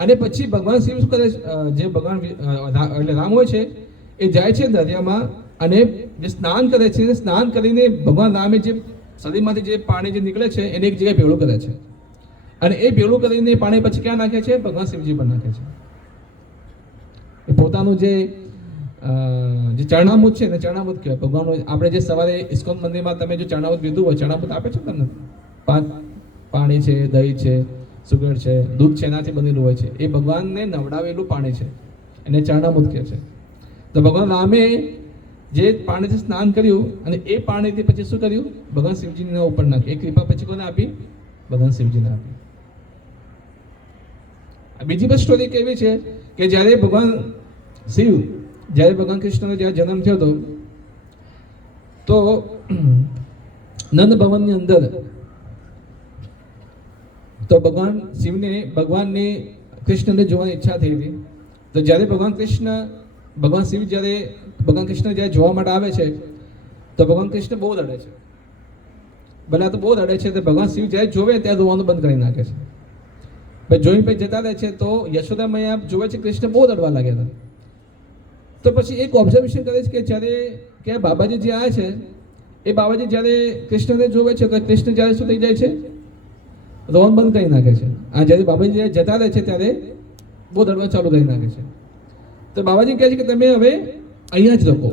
અને પછી ભગવાન શિવ શું કરે છે? જે ભગવાન એટલે રામ હોય છે એ જાય છે દરિયામાં અને જે સ્નાન કરે છે, સ્નાન કરીને ભગવાન રામે જે શરીરમાંથી જે પાણી જે નીકળે છે એને એક જગ્યાએ ભેળું કરે છે. અને એ ભેળું કરીને પાણી પછી ક્યાં નાખે છે? ભગવાન શિવજી પર નાખે છે. એ પોતાનું જે ચરણામૃત છે ને, ચરણામૃત કહેવાય ભગવાનનું. આપણે જે સવારે ઇસ્કોન મંદિરમાં તમે જો ચરણામૃત પીધું હોય, ચરણામૃત આપે છે તમને, પાણી છે, દહીં છે, સુગર છે, દૂધ છે, એનાથી બનેલું હોય છે. એ ભગવાનને નવડાવેલું પાણી છે, એને ચરણામૃત કહે છે. તો ભગવાન રામે જે પાણીથી સ્નાન કર્યું અને એ પાણીથી પછી શું કર્યું? ભગવાન શિવજીના ઉપર નાખ્યું. એ કૃપા પછી કોને આપી? ભગવાન શિવજીને આપી. બીજી બસ સ્ટોરી કેવી છે કે જ્યારે ભગવાન શિવ જ્યારે ભગવાન કૃષ્ણનો જ્યારે જન્મ થયો હતો તો નંદ ભવનની અંદર તો ભગવાન શિવને ભગવાનની કૃષ્ણને જોવાની ઈચ્છા થઈ હતી. તો જ્યારે ભગવાન શિવ જ્યારે ભગવાન કૃષ્ણ જ્યારે જોવા માટે આવે છે તો ભગવાન કૃષ્ણ બહુ રડે છે. ભલે તો બહુ રડે છે તો ભગવાન શિવ જ્યારે જોવે ત્યારે રોવાનું બંધ કરી નાખે છે. ભાઈ જોઈને પછી જતા રહે છે તો યશોદા મૈયા જોવે છે કૃષ્ણ બહુ રડવા લાગ્યા હતા. તો પછી એક ઓબ્ઝર્વેશન કરે છે કે જ્યારે કે બાબાજી જે આવે છે એ બાબાજી જ્યારે કૃષ્ણને જોવે છે તો કૃષ્ણ જ્યારે શું થઈ જાય છે, રોવાનું બંધ કરી નાખે છે. આ જ્યારે બાબાજી જતા રહે છે ત્યારે બહુ રડવા ચાલુ કરી નાખે છે. તો બાબાજી કહે છે કે તમે હવે અહીંયા જ રોકો,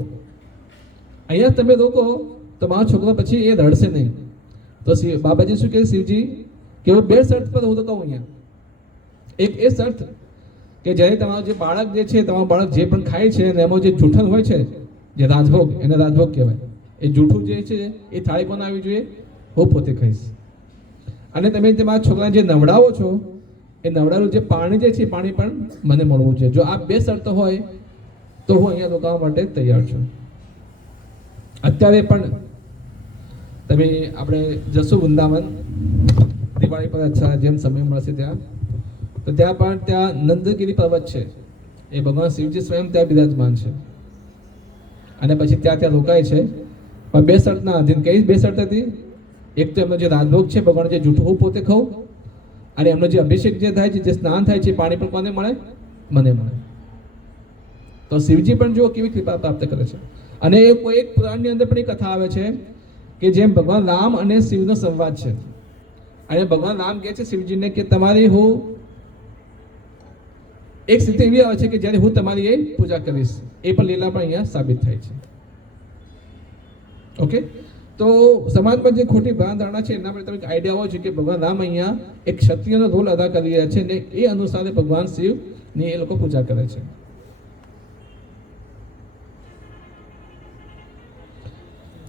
અહીંયા જ તમે રોકો તો મારો છોકરો પછી એ રડશે નહીં. તો બાબાજી શું કહે શિવજી કે હું બે શરત પર હું રોકાઉં અહીંયા. એક એ શરત કે જ્યારે તમારું જે બાળક જે છે, તમારું બાળક જે પણ ખાય છે અને એમાં જે જૂઠણ હોય છે, જે રાજભોગ, એને રાજભોગ કહેવાય, એ જૂઠું જે છે એ થાળી પણ આવી જોઈએ, હું પોતે ખાઈશ. અને તમે તમારા છોકરાને જે નવડાવો છો એ નવડાવેલું જે પાણી જે છે એ પાણી પણ મને મળવું છે. જો આ બે શરતો હોય તો હું અહીંયા રોકાવા માટે તૈયાર છું. અત્યારે પણ તમે આપણે જશું વૃંદાવન દિવાળી પર અચ્છા જેમ સમય મળશે ત્યાં, તો ત્યાં પણ ત્યાં નંદગીરી પર્વત છે, એ ભગવાન શિવજી સ્વયં ત્યાં બિરાજમાન છે. અને પછી ત્યાં રોકાય છે. પણ બે શરતના અધીન. કઈ બે શરત હતી? એક તો એમનો જે રાજભોગ છે ભગવાન જે જૂઠું હું પોતે ખાઉં, અને એમનો જે અભિષેક જે થાય છે, જે સ્નાન થાય છે, પાણી પણ કોને મળે? મને મળે. તો શિવજી પણ જો કેવી કૃપા પ્રાપ્ત કરે છે. અને એ કોઈ એક પુરાણની અંદર પણ એક કથા આવે છે કે જેમ ભગવાન રામ અને શિવનો સંવાદ છે. અને ભગવાન રામ કહે છે શિવજીને કે તમારી હું એક સ્થિતિ એવી આવે છે કે જ્યારે હું તમારી એ પૂજા કરીશ. એ પણ લીલા પણ અહીંયા સાબિત થાય છે. ઓકે, તો સમાજમાં જે ખોટી ભ્રાંત ધારણા છે એના પર તમે આઈડિયા હોવો જોઈએ કે ભગવાન રામ અહીંયા એક ક્ષત્રિયનો રોલ અદા કરી રહ્યા છે ને એ અનુસારે ભગવાન શિવની એ લોકો પૂજા કરે છે.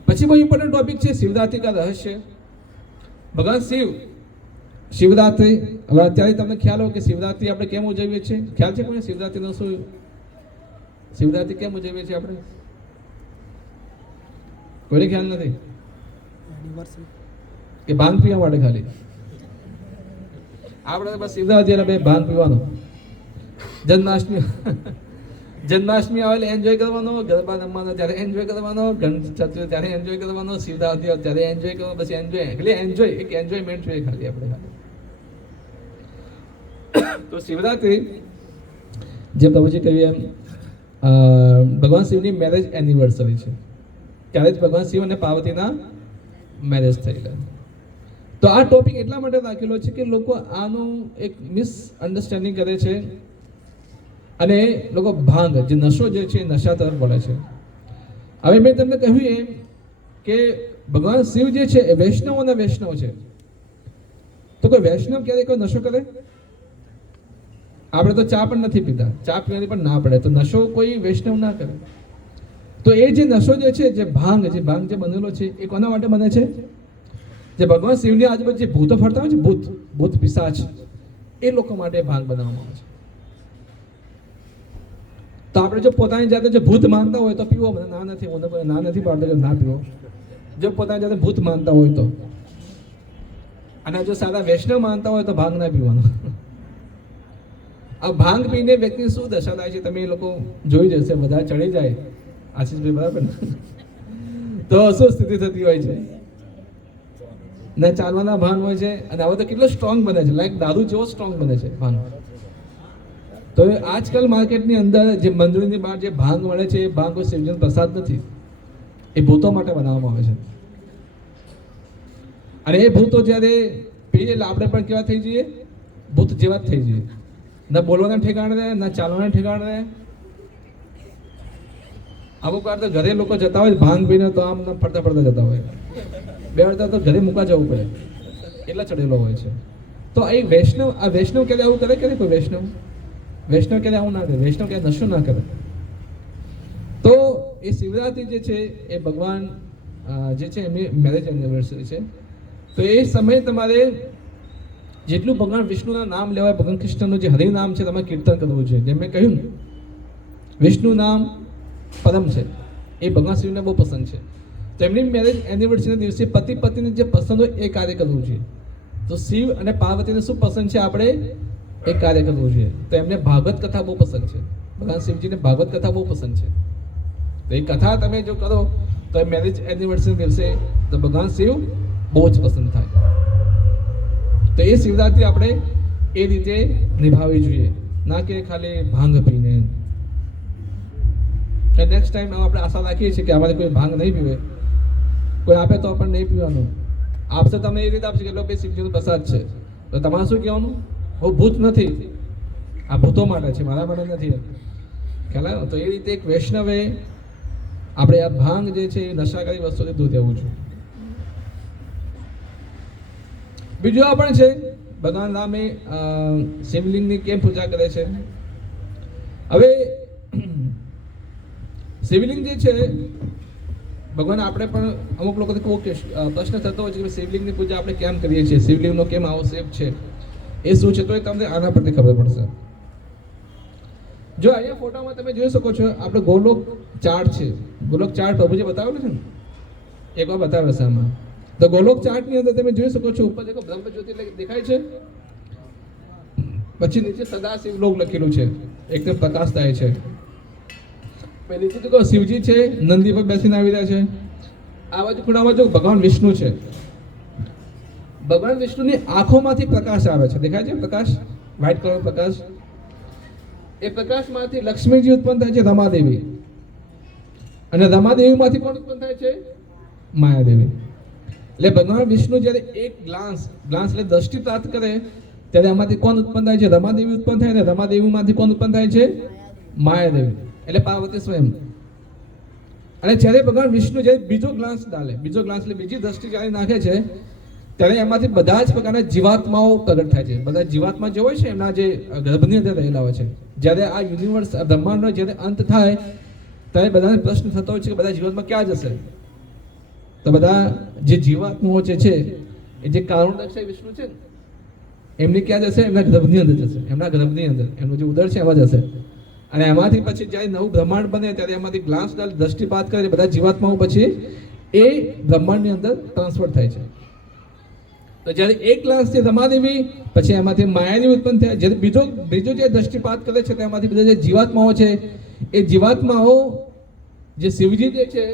પછી બહુ ઇમ્પોર્ટન્ટ ટોપિક છે શિવરાત્રી કા રહસ્ય. ભગવાન શિવરાત્રી, હવે અત્યારે તમને ખ્યાલ હોય કે શિવરાત્રી આપણે કેમ ઉજવીએ છીએ? ખ્યાલ છે કોઈને શિવરાત્રીનો શું? શિવરાત્રી કેમ ઉજવીએ છીએ આપણે? કોઈને ખ્યાલ નથી? કે ભાંગ પીવા માટે ખાલી? આપણે બસ શિવરાત્રી એટલે બે ભાંગ પીવાનો. જન્માષ્ટમી આવે એટલે એન્જોય કરવાનો, ગરબા રમવાનો ત્યારે એન્જોય કરવાનો, ગણેશ ચતુર્થી ત્યારે એન્જોય કરવાનો, શિવરાત્રી આવે ત્યારે એન્જોય કરવાનો. બસ એન્જોય એટલે એન્જોય, એક એન્જોયમેન્ટ જોઈએ ખાલી આપણે ખાલી. તો શિવરાત્રી જે પ્રભુજી કહ્યું એમ ભગવાન શિવની મેરેજ એનિવર્સરી છે. ત્યારે જ ભગવાન શિવ અને પાર્વતીના મેરેજ થયેલા. તો આ ટોપિક એટલા માટે રાખેલો છે કે લોકો આનું એક મિસઅન્ડરસ્ટેન્ડિંગ કરે છે અને લોકો ભાંગ જે નશો જે છે નશા તરફ વળે છે. હવે મેં તમને કહ્યું એમ કે ભગવાન શિવ જે છે એ વૈષ્ણવ છે. તો કોઈ વૈષ્ણવ ક્યારે કોઈ નશો કરે? આપણે તો ચા પણ નથી પીતા, ચા પીવાની પણ ના પડે, તો નશો કોઈ વૈષ્ણવ ના કરે. તો એ જે નશો જે છે, જે ભાંગ જે બનેલો છે એ કોના માટે બને છે? જે ભગવાન શિવની આજુબાજુ જે ભૂતો ફરતા હોય છે, ભૂત પિશાચ, એ લોકો માટે ભાંગ બનાવવામાં આવે છે. તો આપણે જો પોતાની જાતે જો ભૂત માનતા હોય તો પીવો, મને ના નથી પાડતો કે ના પીવો. જો પોતાની જાતે ભૂત માનતા હોય તો, અને જો સાદા વૈષ્ણવ માનતા હોય તો ભાંગ ના પીવાનો. આ ભાંગ પીને વ્યક્તિની શું દશા થાય છે તમે એ લોકો જોઈ જશે. બધા ચડી જાય, આશીષભાઈ બરાબર ને, તો શું સ્થિતિ થતી હોય છે? ને ચાલવાના ભાન હોય છે. અને હવે તો કેટલો સ્ટ્રોંગ બને છે, લાઈક દારૂ જેવો સ્ટ્રોંગ બને છે ભાંગ. તો આજકાલ માર્કેટની અંદર જે મંદિરની બહાર જે ભાંગ મળે છે એ ભાંગ કોઈ શિવજીનો પ્રસાદ નથી, એ ભૂતો માટે બનાવવામાં આવે છે. અને એ ભૂતો જ્યારે પીએ એટલે આપણે પણ કેવા થઈ જઈએ? ભૂત જેવા જ થઈ જઈએ. ના બોલવાના ઠેકાણ રહે, ના ચાલવાના ઠેકાણ રહે. અમુક વાર તો ઘરે લોકો જતા હોય ભાંગ પીને તો આમ ફરતા જતા હોય, બે વાર તો ઘરે મૂકા જવું પડે, એટલા ચડેલો હોય છે. તો આ વૈષ્ણવ ક્યારે આવું કરે? કોઈ વૈષ્ણવ ક્યારે આવું ના કરે? વૈષ્ણવ ક્યારે નશો ના કરે? તો એ શિવરાત્રી જે છે એ ભગવાન જે છે એમની મેરેજ એનિવર્સરી છે. તો એ સમયે તમારે જેટલું ભગવાન વિષ્ણુના નામ લેવાય, ભગવાન કૃષ્ણનું જે હરિનામ છે તમારે કીર્તન કરવું છે. જેમ મેં કહ્યું, વિષ્ણુ નામ પરમ છે, એ ભગવાન શિવને બહુ પસંદ છે. તો એમની મેરેજ એનિવર્સરીના દિવસે પતિ પત્નીને જે પસંદ હોય એ કાર્ય કરવું જોઈએ. તો શિવ અને પાર્વતીને શું પસંદ છે? આપણે એ કાર્ય કરવું જોઈએ. તો એમને ભાગવત કથા બહુ પસંદ છે. ભગવાન શિવજીને ભાગવત કથા બહુ પસંદ છે. તો એ કથા તમે જો કરો તો એ મેરેજ એનિવર્સરી દિવસે તો ભગવાન શિવ બહુ જ પસંદ થાય. તો એ શિવરાત્રી આપણે એ રીતે નિભાવવી જોઈએ, ના કે ખાલી ભાંગ પીને. નેક્સ્ટ ટાઈમ આપણે આશા રાખીએ છીએ કે અમારે કોઈ ભાંગ નહીં પીવે, કોઈ આપે તો પણ નહીં પીવાનું. આપશે તમને એ રીતે આપશે કે ભાઈ શિવજીનો પ્રસાદ છે. તો તમારે શું કહેવાનું? હું ભૂત નથી, આ ભૂતો માટે છે, મારા માટે નથી. ખ્યાલ આવ્યો? તો એ રીતે એક વૈષ્ણવે આપણે આ ભાંગ જે છે એ નશાકારી વસ્તુથી દૂર રહેવું જોઈએ. બીજું આ પણ છે, ભગવાન રામે શિવલિંગની કેમ પૂજા કરે છે? હવે શિવલિંગ જે છે, ભગવાન આપણે પણ અમુક લોકોને પ્રશ્ન થતો હોય છે કે શિવલિંગની પૂજા આપણે કેમ કરીએ છીએ, શિવલિંગનો કેમ આવો શેપ છે, એ શું છે? તો એ તમને આના પરથી ખબર પડશે. જો અહીંયા ફોટામાં તમે જોઈ શકો છો, આપણે ગોલોક ચાર્ટ છે. ગોલોક ચાર્ટ પ્રભુજી બતાવેલું છે ને, એકવાર બતાવે છે આમાં. તો ગોલોક ચાર્ટની અંદર તમે જોઈ શકો છો, ઉપર દેખો બ્રહ્મજ્યોતિ દેખાય છે, પછી નીચે સદાશિવ લોક લખેલું છે, એકદમ પ્રકાશ થાય છે. નીચે તો શિવજી છે, નંદી પર બેસીને આવી રહ્યા છે. આ બાજુ ખૂણામાં જો ભગવાન વિષ્ણુ છે. ભગવાન વિષ્ણુની આંખોમાંથી પ્રકાશ આવે છે, દેખાય છે પ્રકાશ, વ્હાઇટ કલર પ્રકાશ. એ પ્રકાશમાંથી લક્ષ્મીજી ઉત્પન્ન થાય છે, રમાદેવી. અને રમાદેવીમાંથી કોણ ઉત્પન્ન થાય છે? માયાદેવી. એટલે ભગવાન વિષ્ણુ જ્યારે એક ગ્લાન્સ એટલે દ્રષ્ટિ પ્રાપ્ત કરે ત્યારે એમાંથી કોણ ઉત્પન્ન થાય છે? રમાદેવી ઉત્પન્ન થાય. અને રમાદેવીમાંથી કોણ ઉત્પન્ન થાય છે? માયાદેવી, એટલે પાર્વતી સ્વયં. અને જ્યારે ભગવાન વિષ્ણુ જ્યારે બીજો ગ્લાન્સ એટલે બીજી દ્રષ્ટિ જ્યારે નાખે છે, ત્યારે એમાંથી બધા જ પ્રકારના જીવાત્માઓ પ્રગટ થાય છે. બધા જીવાત્મા જે હોય છે એમના જે ગર્ભની અંદર રહેલા હોય છે. જ્યારે આ યુનિવર્સ બ્રહ્માંડનો જ્યારે અંત થાય ત્યારે બધાને પ્રશ્ન થતો હોય છે કે બધા જીવાત્મા ક્યાં જશે? તો બધા જે જીવાત્માઓ જે છે એ જે કારુણ્યક્ષય વિષ્ણુ છે એમની ક્યાં જશે? એમના ગર્ભની અંદર જશે. એમના ગર્ભની અંદર એમનું જે ઉદર છે એમાં જશે. અને એમાંથી પછી જ્યારે નવું બ્રહ્માંડ બને ત્યારે એમાંથી ગ્લાસ દ્રષ્ટિપાત કરે બધા જીવાત્માઓ પછી એ બ્રહ્માંડની અંદર ટ્રાન્સફર થાય છે. તો જ્યારે એક ગ્લાસથી રમાદેવી, પછી એમાંથી માયાદેવી ઉત્પન્ન થાય. જ્યારે બીજો જે દ્રષ્ટિપાત કરે છે તેમાંથી બધા જે જીવાત્માઓ છે એ જીવાત્માઓ જે શિવજી જે છે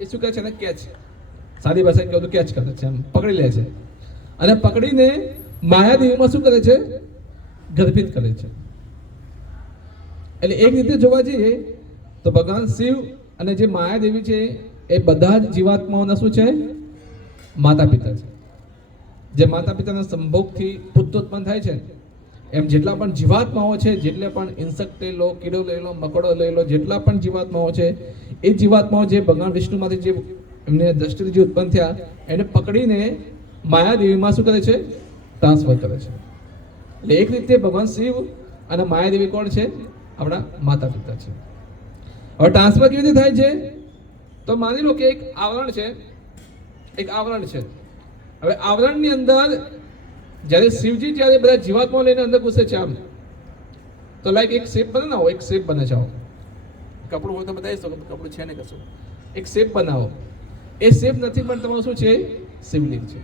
એ શું કહે છે? એને કેચ, સાદી ભાષામાં કહું તો કેચ કરે છે, એમ પકડી લે છે. અને પકડીને માયાદેવીમાં શું કરે છે? ગર્ભિત કરે છે. એટલે એક રીતે જોવા જઈએ તો ભગવાન શિવ અને જે માયાદેવી છે એ બધા જ જીવાત્માઓના શું છે? માતા પિતા છે. જે માતા પિતાના સંભોગથી પુત્ર ઉત્પન્ન થાય છે, એમ જેટલા પણ જીવાત્માઓ છે, જેટલા પણ ઇન્સેક્ટ લઈ લો, કીડો લઈ લો, મકોડો લઈ લો, જેટલા પણ જીવાત્માઓ છે એ જીવાત્માઓ જે ભગવાન વિષ્ણુમાંથી જે એમને દ્રષ્ટિથી જે ઉત્પન્ન થયા એને પકડીને માયાદેવીમાં શું કરે છે? ટ્રાન્સફર કરે છે. એટલે એક રીતે ભગવાન શિવ અને માયાદેવી કોણ છે? આપણા માતા પિતા છે. હવે ટ્રાન્સફર કેવી રીતે થાય છે? તો માની લો કે એક આવરણ છે. હવે આવરણની અંદર જ્યારે શિવજી જ્યારે બધા જીવાત્માઓ લઈને અંદર ઘૂસે છે આમ, તો લાઈક એક શેપ બનાવો, એક શેપ બનાવો. કપડું હોય તો બતાવી શકો, કપડું છે ને કશું. એક શેપ બનાવો. એ શેપ નથી પણ તમારું શું છે? શિવલિંગ છે.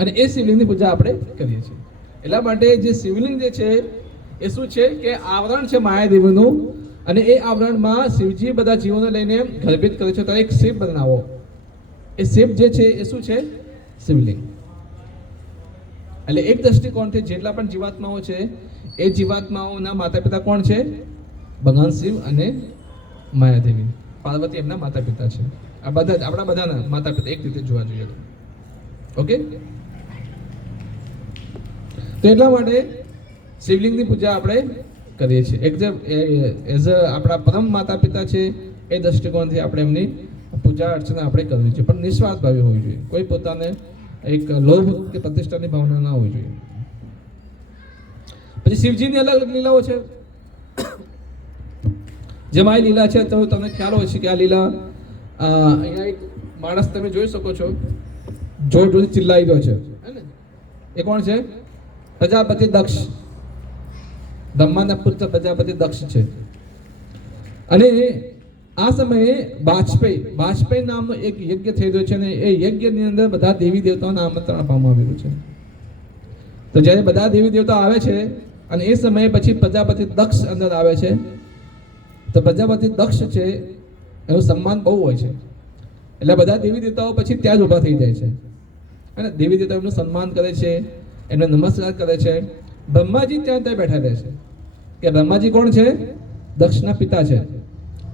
અને એ શિવલિંગની પૂજા આપણે કરીએ છીએ. એટલા માટે જે શિવલિંગ જે છે એ શું છે કે આવરણ છે માયાદેવીનું, અને એ આવરણમાં શિવજી બધા જીવોને લઈને ગર્ભિત કરે છે. તો એક શેપ બનાવો. એ શેપ જે છે એ શું છે? શિવલિંગ. એટલે એક દ્રષ્ટિકોણથી જેટલા પણ જીવાત્માઓ છે એ જીવાત્માઓના માતા પિતા કોણ છે? ભગવાન શિવ અને માયાદેવી. પાર્વતી એમના માતા પિતા છે. આ બધા જ આપણા બધાના માતા પિતા એક રીતે જોવા જોઈએ. ઓકે, તો એટલા માટે શિવલિંગની પૂજા આપણે કરીએ છીએ. એઝ આપણા પરમ માતા પિતા છે એ દ્રષ્ટિકોણથી આપણે એમની પૂજા અર્ચના આપણે કરવી જોઈએ, પણ નિસ્વાર્થ ભાવે હોવી જોઈએ. કોઈ પોતાને એક લોભ કે પ્રતિષ્ઠાની ભાવના ના હોવી જોઈએ. પછી શિવજીની અલગ અલગ લીલાઓ છે. જેમાં આ લીલા છે તો તમને ખ્યાલ હોય છે કે આ લીલા અહીંયા એક માણસ તમે જોઈ શકો છો, જોર જોરથી ચિલ્લાઈ રહ્યો છે. એ કોણ છે? પ્રજાપતિ દક્ષ. બ્રહ્માના પુત્ર પ્રજાપતિ દક્ષ છે. અને આ સમયે વાજપેયી નામનો એક યજ્ઞ થઈ રહ્યો છે અને એ યજ્ઞની અંદર બધા દેવી દેવતાઓને આમંત્રણ આપવામાં આવેલું છે. તો જ્યારે બધા દેવી દેવતાઓ આવે છે અને એ સમયે પછી પ્રજાપતિ દક્ષ અંદર આવે છે, તો પ્રજાપતિ દક્ષ છે એનું સન્માન બહુ હોય છે, એટલે બધા દેવી દેવતાઓ પછી ત્યાં જ ઊભા થઈ જાય છે અને દેવી દેવતાઓ એમનું સન્માન કરે છે, એમને નમસ્કાર કરે છે. બ્રહ્માજી ત્યાં બેઠા રહે છે કે બ્રહ્માજી કોણ છે? દક્ષના પિતા છે,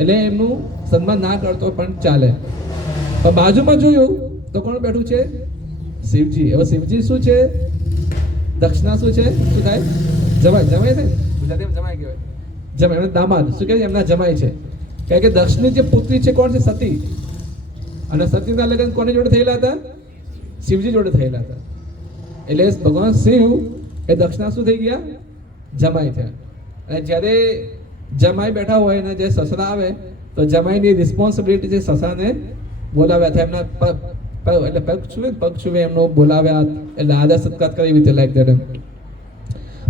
એટલે એમનું સન્માન ના કરતો પણ ચાલે. પણ બાજુમાં જોયું તો કોણ બેઠું છે? શિવજી. હવે શિવજી શું છે? દક્ષના શું છે? શું થાય? જમાઈ થાય. ગુજરાતીમાં જમાઈ કહેવાય. જમાઈ એમના દામાદ શું કહે? એમના જમાઈ છે. કારણ કે દક્ષની જે પુત્રી છે કોણ છે? સતી. અને સતીના લગ્ન કોની જોડે થયેલા હતા? શિવજી જોડે થયેલા હતા. એટલે ભગવાન શિવ એ દક્ષના શું થઈ ગયા? જમાઈ થયા. અને જ્યારે જમાઈ બેઠા હોય અને જે સસરા આવે તો જમાઈની રિસ્પોન્સિબિલિટી છે સસરાને બોલાવ્યા હતા, એમના એટલે પગ છુવે એમનો બોલાવ્યા, એટલે આદર સત્કાર કરી એવી રીતે લાઈક દેટ એમ.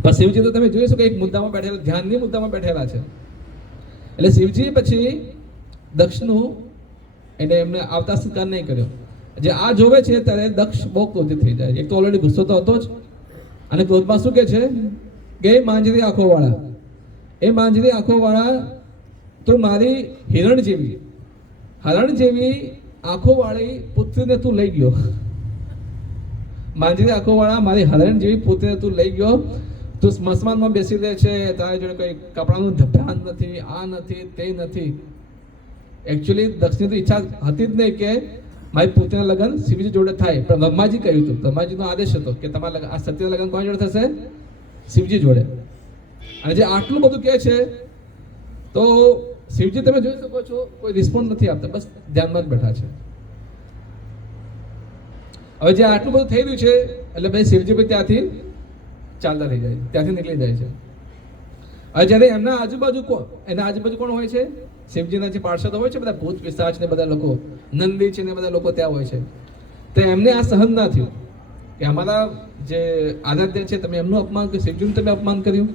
પણ શિવજી તો તમે જોઈ શકો એક મુદ્દામાં બેઠેલા, ધ્યાનની મુદ્દામાં બેઠેલા છે. એટલે શિવજી પછી દક્ષનું એટલે એમને આવતા સત્કાર નહીં કર્યો. જે આ જોવે છે ત્યારે દક્ષ બહુ ક્રોધિત થઈ જાય. એક તો ઓલરેડી ગુસ્સો તો હતો જ, અને ક્રોધમાં શું કે છે કે માંજરી આંખો વાળા, એ માંજરી આંખો વાળા તો મારી હરણ જેવી આંખો વાળી પુત્રીને તું લઈ ગયો. માંજરી આંખો વાળા મારી હરણ જેવી પુત્રીને તું લઈ ગયો. તું સ્મશાનમાં બેસી રહે છે, તારી જોડે કઈ કપડાનું ધ્યાન નથી, આ નથી, તે નથી. એકચ્યુઅલી દક્ષની તો ઈચ્છા હતી જ નહીં કે મારી પુત્રીના લગ્ન શિવજી જોડે થાય, પણ બ્રહ્માજી કહ્યું હતું, બ્રહ્માજીનો આદેશ હતો કે તમારા લગ્ન, આ સત્યના લગ્ન કોની જોડે થશે? શિવજી જોડે. અને જે આટલું બધું કહે છે તો શિવજી તમે જોઈ શકો છો કોઈ રિસ્પોન્સ નથી આપતા, બસ ધ્યાનમાં જ બેઠા છે. હવે જે આટલું બધું થઈ રહ્યું છે એટલે ભાઈ શિવજી ભાઈ ત્યાંથી ચાલતા થઈ જાય, ત્યાંથી નીકળી જાય છે. હવે જ્યારે એના આજુબાજુ કોણ હોય છે? શિવજીના જે પાર્ષદો હોય છે, બધા ભૂત પિશાચ ને બધા લોકો, નંદી છે ને બધા લોકો ત્યાં હોય છે. તો એમને આ સહન ના થયું કે અમારા જે આરાધ્ય છે તમે એમનું અપમાન કર્યું, શિવજીનું તમે અપમાન કર્યું.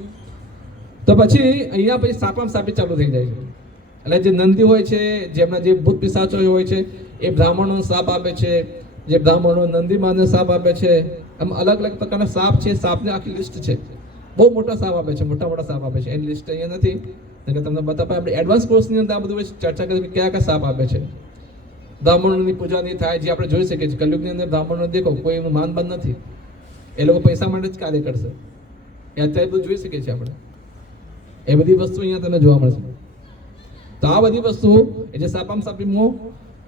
તો પછી અહીંયા પછી સાપામ સાપી ચાલુ થઈ જાય છે. એટલે જે નંદી હોય છે, જેમના જે ભૂત પિશાચો હોય છે, એ બ્રાહ્મણોને સાપ આપે છે, જે બ્રાહ્મણો નંદી માને સાપ આપે છે. આમ અલગ અલગ પ્રકારના સાપ છે, સાપની આખી લિસ્ટ છે, બહુ મોટા સાપ આપે છે, મોટા સાપ આપે છે. એની લિસ્ટ અહીંયા નથી કે તમને બતાવે. આપણે એડવાન્સ કોર્સની અંદર આ બધું ચર્ચા કરી કયા સાપ આપે છે. બ્રાહ્મણોની પૂજા નહીં થાય, જે આપણે જોઈ શકીએ છીએ કલયુગની અંદર. બ્રાહ્મણો દેખો કોઈ એનું માન બંધ નથી, એ લોકો પૈસા માટે જ કાર્ય કરશે. એ અત્યારે બધું જોઈ શકીએ છીએ આપણે. એ બધી વસ્તુ અહીંયા તમને જોવા મળશે. તો આ બધી વસ્તુ એ જે સાપામ સાપીમાં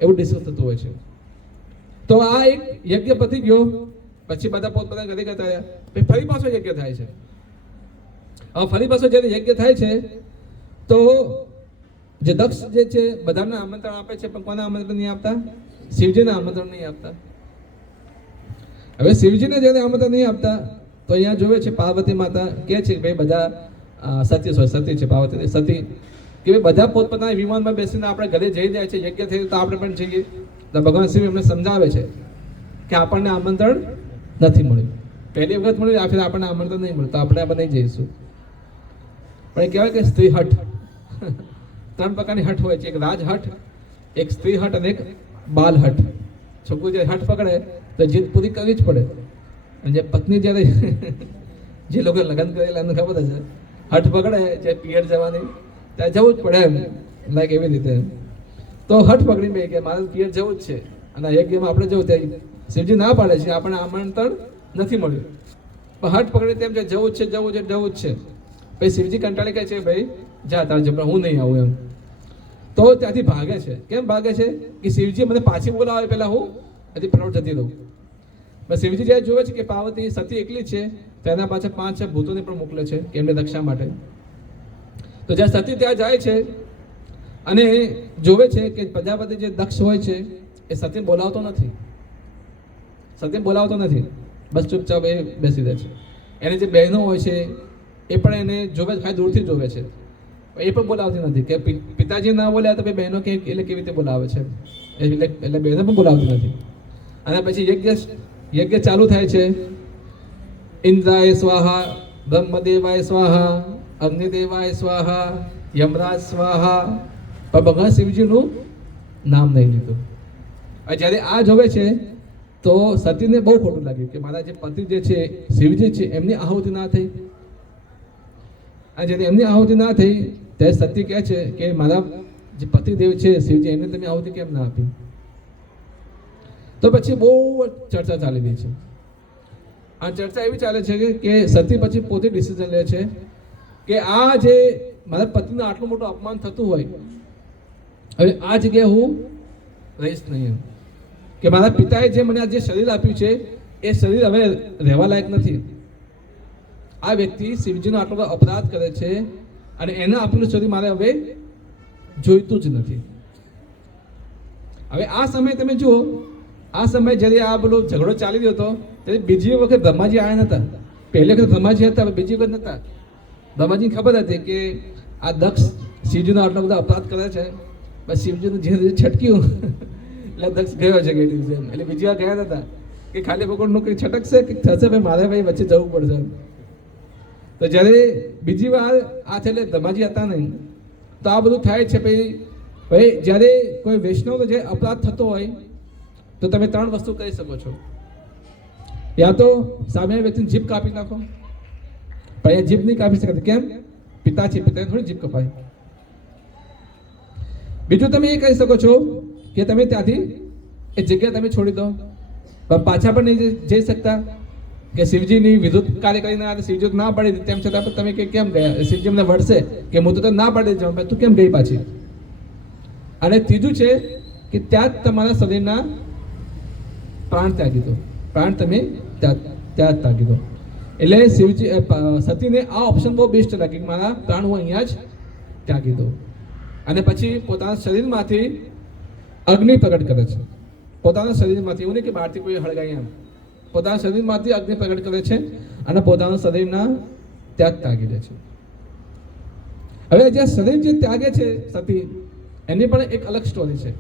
એવું ડિસ્કસ થતું હોય છે. તો આ એક યજ્ઞ પતી ગયો, પછી બધા પોતપોતાના ઘરે ગયા રહ્યા, પછી ફરી પાછો યજ્ઞ થાય છે. હવે ફરી પાછો જ્યારે યજ્ઞ થાય છે તો જે દક્ષ જે છે બધાને આમંત્રણ આપે છે, પણ કોના આમંત્રણ નહીં આપતા? શિવજીને આમંત્રણ નહીં આપતા. હવે શિવજીને જ્યારે આમંત્રણ નહીં આપતા તો અહીંયા જોવે છે પાર્વતી માતા કહે છે કે ભાઈ બધા સતી છે પાર્વતી સતી, કે ભાઈ બધા પોતપોતાના વિમાનમાં બેસીને આપણે ઘરે જઈ જાય છે, યજ્ઞ થયું તો આપણે પણ જઈએ. તો ભગવાન શિવ એમને સમજાવે છે કે આપણને આમંત્રણ નથી મળ્યું, પહેલી વખત મળ્યું, આ ફેર આપણને આમંત્રણ નહીં મળ્યું, તો આપણે નહીં જઈશું. પણ એ કહેવાય કે સ્ત્રી હઠ, 3 પ્રકારની હઠ હોય છે, એક રાજ હઠ, એક સ્ત્રી હઠ અને એક બાલ હઠ. છોકરું જ્યારે હઠ પકડે તો જીત પૂરી કરવી જ પડે. અને જે પત્ની જ્યારે જે લોકો લગ્ન કરેલા એમને ખબર છે, હઠ પકડે જે પિયર જવાની ત્યાં જવું જ પડે એમ, લાઈક એવી રીતે. તો હઠ પકડી મેં કે મારે પિયર જવું જ છે, અને યજ્ઞમાં આપણે જવું ત્યાં શિવજી ના પાડે છે, આપણને આમંત્રણ નથી મળ્યું, પણ હઠ પકડી તેમ છે જવું જ છે. પછી શિવજી કંટાળી કહે છે ભાઈ જા તારા જબરા, હું નહીં આવું એમ. તો ત્યાંથી ભાગે છે. કેમ ભાગે છે? કે શિવજી મને પાછી બોલાવે પહેલા હું હજી ફટાફટ જતી રહું. પણ શિવજી જ્યારે જોવે છે કે પાર્વતી સતી એકલી છે તો એના પાછળ 5-6 ભૂતોને પણ મોકલે છે કે એમને રક્ષા માટે. તો જ્યારે સતી ત્યાં જાય છે અને જોવે છે કે પ્રજાપતિ જે દક્ષ હોય છે એ સતી બોલાવતો નથી, બસ ચૂપચાપ એ બેસી રહે છે. એની જે બહેનો હોય છે એ પણ એને જોવે, ખાલી દૂરથી જોવે છે, એ પણ બોલાવતી નથી. કે પિતાજી ના બોલ્યા તો ભાઈ બહેનો કે એટલે કેવી રીતે બોલાવે છે, એટલે બહેનો પણ બોલાવતી નથી. અને પછી યજ્ઞ ચાલુ થાય છે. ઇન્દ્રાય સ્વાહા, બ્રહ્મદેવાય સ્વાહા, અગ્નિદેવાય સ્વાહા, યમરાજ સ્વાહા, પણ ભગવાન શિવજીનું નામ નહીં લીધું. અને જ્યારે આ જોવે છે તો સતીને બહુ ખોટું લાગ્યું કે મારા જે પતિ જે છે શિવજી છે એમની આહુતિ ના થઈ. અને જ્યારે એમની આહુતિ ના થઈ ત્યારે સતી કહે છે કે મારા જે પતિદેવ છે શિવજી એમને તમે આહુતિ કેમ ના આપી. તો પછી બહુ ચર્ચા ચાલી રહી છે. આ ચર્ચા એવી ચાલે છે કે સતી પછી પોતે ડિસિઝન લે છે કે આ જે મારા પતિનું આટલું મોટું અપમાન થતું હોય, હવે આ જગ્યાએ હું રહીશ નહીં. એમ કે મારા પિતાએ જે મને આ જે શરીર આપ્યું છે એ શરીર હવે રહેવા લાયક નથી. આ વ્યક્તિ શિવજીનો આટલો બધો અપરાધ કરે છે અને એને આપેલું શરીર મારે હવે જોઈતું જ નથી. હવે આ સમયે તમે જુઓ, આ સમયે જ્યારે આ બધો ઝઘડો ચાલી રહ્યો હતો ત્યારે બીજી વખત બ્રહ્માજી આવ્યા નતા. પહેલી વખત બ્રહ્માજી હતા, બીજી વખત નતા. બ્રહ્માજીને ખબર હતી કે આ દક્ષ શિવજીનો આટલો બધો અપરાધ કરે છે, બસ શિવજીનું જે છટક્યું એટલે દક્ષ ગયો છે કઈ દિવસે. એટલે બીજી વાર ગયા નતા કે ખાલી ભગવાનનું કંઈ છટકશે કે થશે, ભાઈ મારે ભાઈ વચ્ચે જવું પડશે. તો જ્યારે બીજી વાર આ છે એટલે બ્રહ્માજી હતા નહીં, તો આ બધું થાય છે. ભાઈ જ્યારે કોઈ વૈષ્ણવનો જે અપરાધ થતો હોય તો તમે ત્રણ વસ્તુ કરી શકો છો. યા તો સામે વ્યક્તિની જીભ કાપી નાખો, પણ એ જીભ નહીં કાપી શકાતી. કેમ? પિતા છે, પિતાને થોડી જીભ કપાય. બીજું તમે એ કહી શકો છો કે તમે ત્યાંથી એ જગ્યા તમે છોડી દો, પણ પાછા પણ નહીં જઈ શકતા કે શિવજીની વિરુદ્ધ કાર્ય કરીને શિવજી ના પાડી તેમ છતાં પણ તમે કેમ ગયા? શિવજી અમને વળશે કે હું તો ના પાડી જાઉં, તું કેમ ગઈ પાછી? અને ત્રીજું છે કે ત્યાં જ તમારા શરીરના પ્રાણ ત્યાગી દો. પ્રાણ તમે ત્યાં જ ત્યાગી દો. એટલે શિવજી સતીને આ ઓપ્શન બહુ બેસ્ટ લાગી કે મારા પ્રાણ હું અહીંયા જ ત્યાગી દો. અને પછી પોતાના શરીરમાંથી અગ્નિ પ્રગટ કરે છે. પોતાના શરીરમાંથી, એવું નહીં કે બહારથી કોઈ હળગાય એમ, પોતાના શરીરમાંથી અગ્નિ પ્રગટ કરે છે અને પોતાના શરીરના ત્યાગ ત્યાગી દે છે. હવે જે શરીર જે ત્યાગે છે સતી, એની પણ એક અલગ સ્ટોરી છે.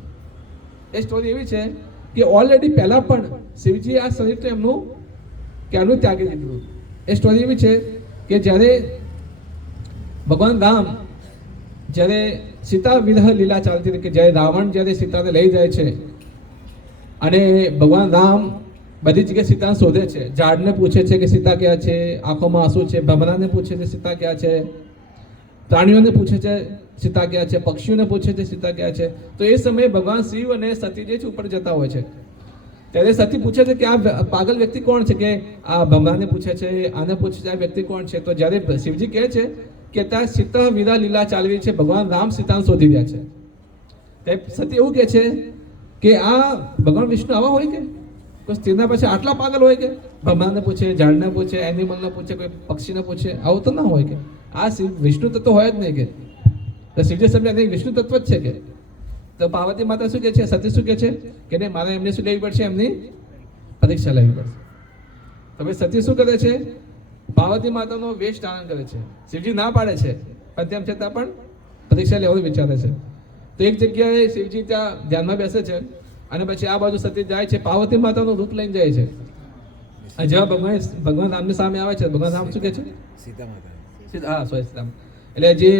એ સ્ટોરી એવી છે કે ઓલરેડી પહેલા પણ શિવજી આ શરીર તો એમનું ક્યાંનું ત્યાગી દીધું. એ સ્ટોરી એવી છે કે જ્યારે ભગવાન રામ જ્યારે સીતા વિરહ લીલા ચાલતી હતી, કે જ્યારે રાવણ જ્યારે સીતાને લઈ જાય છે અને ભગવાન રામ બધી જગ્યાએ સીતાને શોધે છે. ઝાડને પૂછે છે કે સીતા ક્યાં છે, આંખોમાં આંસુ છે. ભમરાને પૂછે છે સીતા ક્યાં છે, પ્રાણીઓને પૂછે છે સીતા ક્યાં છે, પક્ષીઓને પૂછે છે સીતા ક્યાં છે. તો એ સમયે ભગવાન શિવ અને સતી જે છે ઉપર જતા હોય છે. ત્યારે સતી પૂછે છે કે આ પાગલ વ્યક્તિ કોણ છે, કે આ ભમરાને પૂછે છે, આને પૂછે છે, આ વ્યક્તિ કોણ છે. તો જ્યારે શિવજી કહે છે કે ત્યાં સીતા વિરહ લીલા ચાલવી છે, ભગવાન રામ સીતાને શોધી રહ્યા છે. સતી એવું કહે છે કે આ ભગવાન વિષ્ણુ આવા હોય કે તો સ્ત્રીના પછી આટલા પાગલ હોય કે ભમરાને પૂછે, ઝાડને પૂછે, એનિમલને પૂછે, કોઈ પક્ષીને પૂછે, આવું તો ના હોય કે આ વિષ્ણુ તત્વ હોય જ નહીં કે. તો શિવજી સમજ્યા નહીં, વિષ્ણુ તત્વ જ છે કે. તો પાર્વતી માતા શું કહે છે, સતી શું કહે છે કે નહીં, મારે એમને શું લેવી પડશે, એમની પરીક્ષા લેવી પડશે. હવે સતી શું કરે છે, પાર્વતી માતાનો વેશ ધારણ કરે છે. શિવજી ના પાડે છે પણ તેમ છતાં પણ પરીક્ષા લેવાનું વિચારે છે. તો એક જગ્યાએ શિવજી ત્યાં ધ્યાનમાં બેસે છે અને પછી આ બાજુ સતી જાય છે, પાર્વતી માતાનું રૂપ લઈને જાય છે. અને જેવા ભગવાન રામની સામે આવે છે, ભગવાન રામ શું કહે છે, સીતા માતા. હા સોરી સીતા. એટલે જે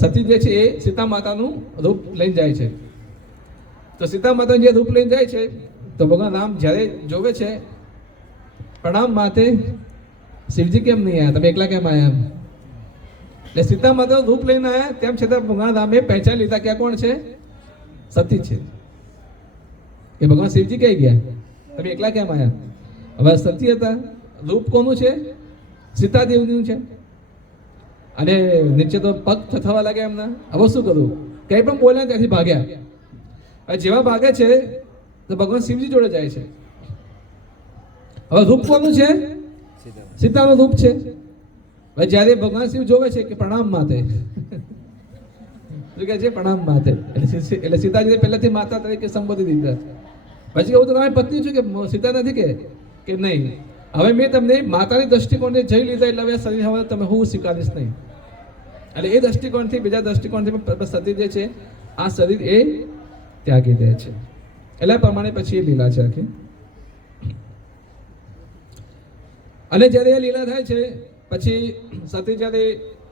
સતી જે છે એ સીતા માતાનું રૂપ લઈને જાય છે. તો સીતા માતાનું જે રૂપ લઈને જાય છે તો ભગવાન રામ જ્યારે જોવે છે, પ્રણામ માતે, શિવજી કેમ નહીં આવ્યા, તમે એકલા કેમ આવ્યા? એટલે સીતા માતાનું રૂપ લઈને આવ્યા, તેમ છતાં ભગવાન રામે પહેચાન લીધા કે આ કોણ છે, સતી છે. કે ભગવાન શિવજી કઈ ગયા, તમે એકલા કેમ આવ્યા? હવે સતી હતા, રૂપ કોનું છે, સીતાદેવનું છે. અને નીચે તો પગ થવા લાગ્યા એમના. હવે શું કરવું, કંઈ પણ બોલ્યા ત્યાંથી ભાગ્યા. જેવા ભાગે છે તો ભગવાન શિવજી જોડે જાય છે. હવે રૂપ કોનું છે, સીતાનું રૂપ છે. હવે જ્યારે ભગવાન શિવ જોવે છે કે પ્રણામ માતે, શું કહે છે, પ્રણામ માતે. એટલે સીતાજી પહેલાથી માતા તરીકે સંબોધી દીધા. પછી કહું તો તમારી પત્ની છું કે સીતા નથી કે નહીં, હવે મેં તમને માતાની દ્રષ્ટિકોણથી જઈ લીધા, એટલે હવે શરીર હવે તમે હું સ્વીકારીશ નહીં. એટલે એ દ્રષ્ટિકોણથી, બીજા દ્રષ્ટિકોણથી સતી જે છે આ શરીર એ ત્યાગી દે છે. એટલે પ્રમાણે પછી એ લીલા છે આખી. અને જ્યારે એ લીલા થાય છે પછી સતી જ્યારે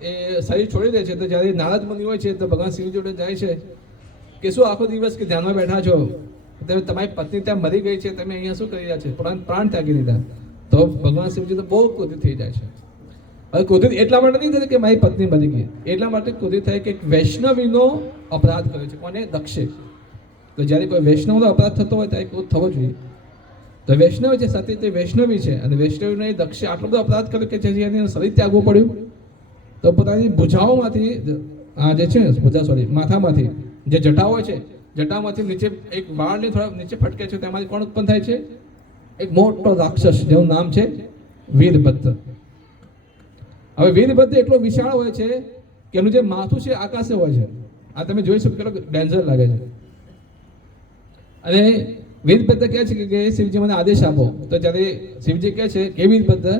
એ શરીર છોડી દે છે તો જ્યારે નારદ મુનિ હોય છે તો ભગવાન શિવ જોડે જાય છે કે શું આખો દિવસ કે ધ્યાનમાં બેઠા છો, તમે તમારી પત્ની ત્યાં મરી ગઈ છે, તમે અહીંયા શું કરી રહ્યા છે, પ્રાણ ત્યાગી દીધા, તો ભગવાન શિવજી તો બહુ ક્રોધિત થઈ જાય છે. હવે ક્રોધિત એટલા માટે નહીં થાય કે મારી પત્ની મરી ગઈ, એટલા માટે ક્રોધિત થાય કે વૈષ્ણવીનો અપરાધ કરે છે. કોને? દક્ષે. તો જ્યારે કોઈ વૈષ્ણવનો અપરાધ થતો હોય ત્યારે ક્રોધ થવો જોઈએ. તો વૈષ્ણવ છે, સતી તે વૈષ્ણવી છે, અને વૈષ્ણવીને દક્ષે આટલો બધો અપરાધ કર્યો કે જેથી એને શરીર ત્યાગવું પડ્યું. તો પોતાની ભુજાઓમાંથી આ જે છે માથામાંથી જે જટા હોય છે, જટામાંથી નીચે એક વાળની થોડા નીચે ફટકે છે, તેમાંથી કોણ ઉત્પન્ન થાય છે? એક મોટો રાક્ષસ જેનું નામ છે વીરભદ્ર. હવે વીરભદ્ર એટલો વિશાળ હોય છે કે એનું જે માથું છે આકાશે હોય છે. આ તમે જોઈ શકો કેટલો ડેન્જર લાગે છે. અને વીરભદ્ર કહે છે કે શિવજી મને આદેશ આપો. તો જ્યારે શિવજી કહે છે કે વીરભદ્ર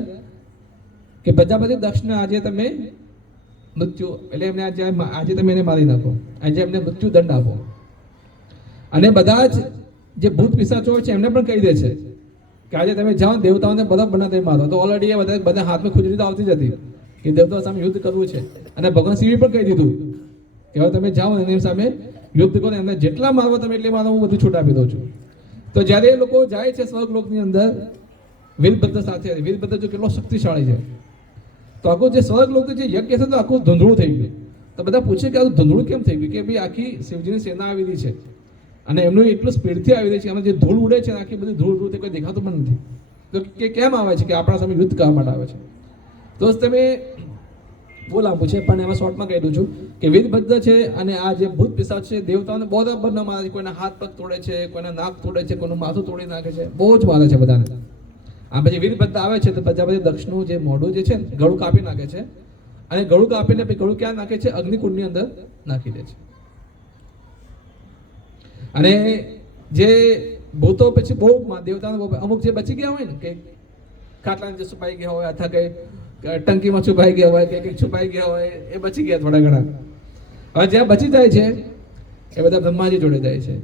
કે પ્રજાપતિ દક્ષને આજે તમે મૃત્યુ એટલે એમને આજે તમે એને મારી નાખો, આજે એમને મૃત્યુ દંડ આપો. અને બધા જ જે ભૂત પિશાચો હોય છે એમને પણ કહી દે છે કે આજે તમે જાઓ દેવતાઓને બધા બનાવી મારો. તો ઓલરેડી એ બધા હાથમાં ખુજરી તો આવતી જ હતી કે દેવતાઓ સામે યુદ્ધ કરવું છે. અને ભગવાન શિવે પણ કહી દીધું કે હવે તમે જાઓ એની સામે યુદ્ધ કરો, એમને જેટલા મારવો તમે એટલી મારો, હું બધું છૂટ આપી દઉં છું. તો જ્યારે એ લોકો જાય છે સ્વર્ગલોકની અંદર વીરભદ્ર સાથે, વીરભદ્ર જો કેટલો શક્તિશાળી છે, તો આખું જે સ્વર્ગલોક જે યજ્ઞ છે તો આખું ધૂંધળું થઈ ગયું. તો બધા પૂછે કે આ ધૂંધળું કેમ થઈ ગયું? કે ભાઈ આખી શિવજીની સેના આવી રહી છે અને એમનું એટલું સ્પીડથી આવી રહી છે, એમાં જે ધૂળ ઉડે છે આખી બધી ધૂળ ધૂળ કોઈ દેખાતું પણ નથી. તો કે કેમ આવે છે? કે આપણા સામે યુદ્ધ કરવા માટે આવે છે. તો તમે બહુ લાંબુ છે પણ એમાં શોર્ટમાં કહી દઉં છું કે વીરભદ્ર છે અને આ જે ભૂત પિશાચ છે દેવતાઓને બરાબર ન મારે છે. કોઈના હાથ પગ તોડે છે, કોઈના નાક તોડે છે, કોઈનું માથું તોડી નાખે છે, બહુ જ મારે છે બધાને. આ પછી વીરભદ્ર આવે છે તો પ્રજાપતિ દક્ષનું જે મોઢું જે છે ને ગળું કાપી નાખે છે, અને ગળું કાપીને પછી ગળું ક્યાં નાખે છે? અગ્નિકુંડની અંદર નાખી દે છે. અને જે ભૂતો પછી બહુ દેવતાનો અમુક જે બચી ગયા હોય ને કે ખાટલા જે છુપાઈ ગયા હોય અથવા કઈ ટંકીમાં છુપાઈ ગયા હોય કે કંઈક છુપાઈ ગયા હોય, એ બચી ગયા થોડા ઘણા. હવે જ્યાં બચી જાય છે એ બધા બ્રહ્માજી જોડે જાય છે.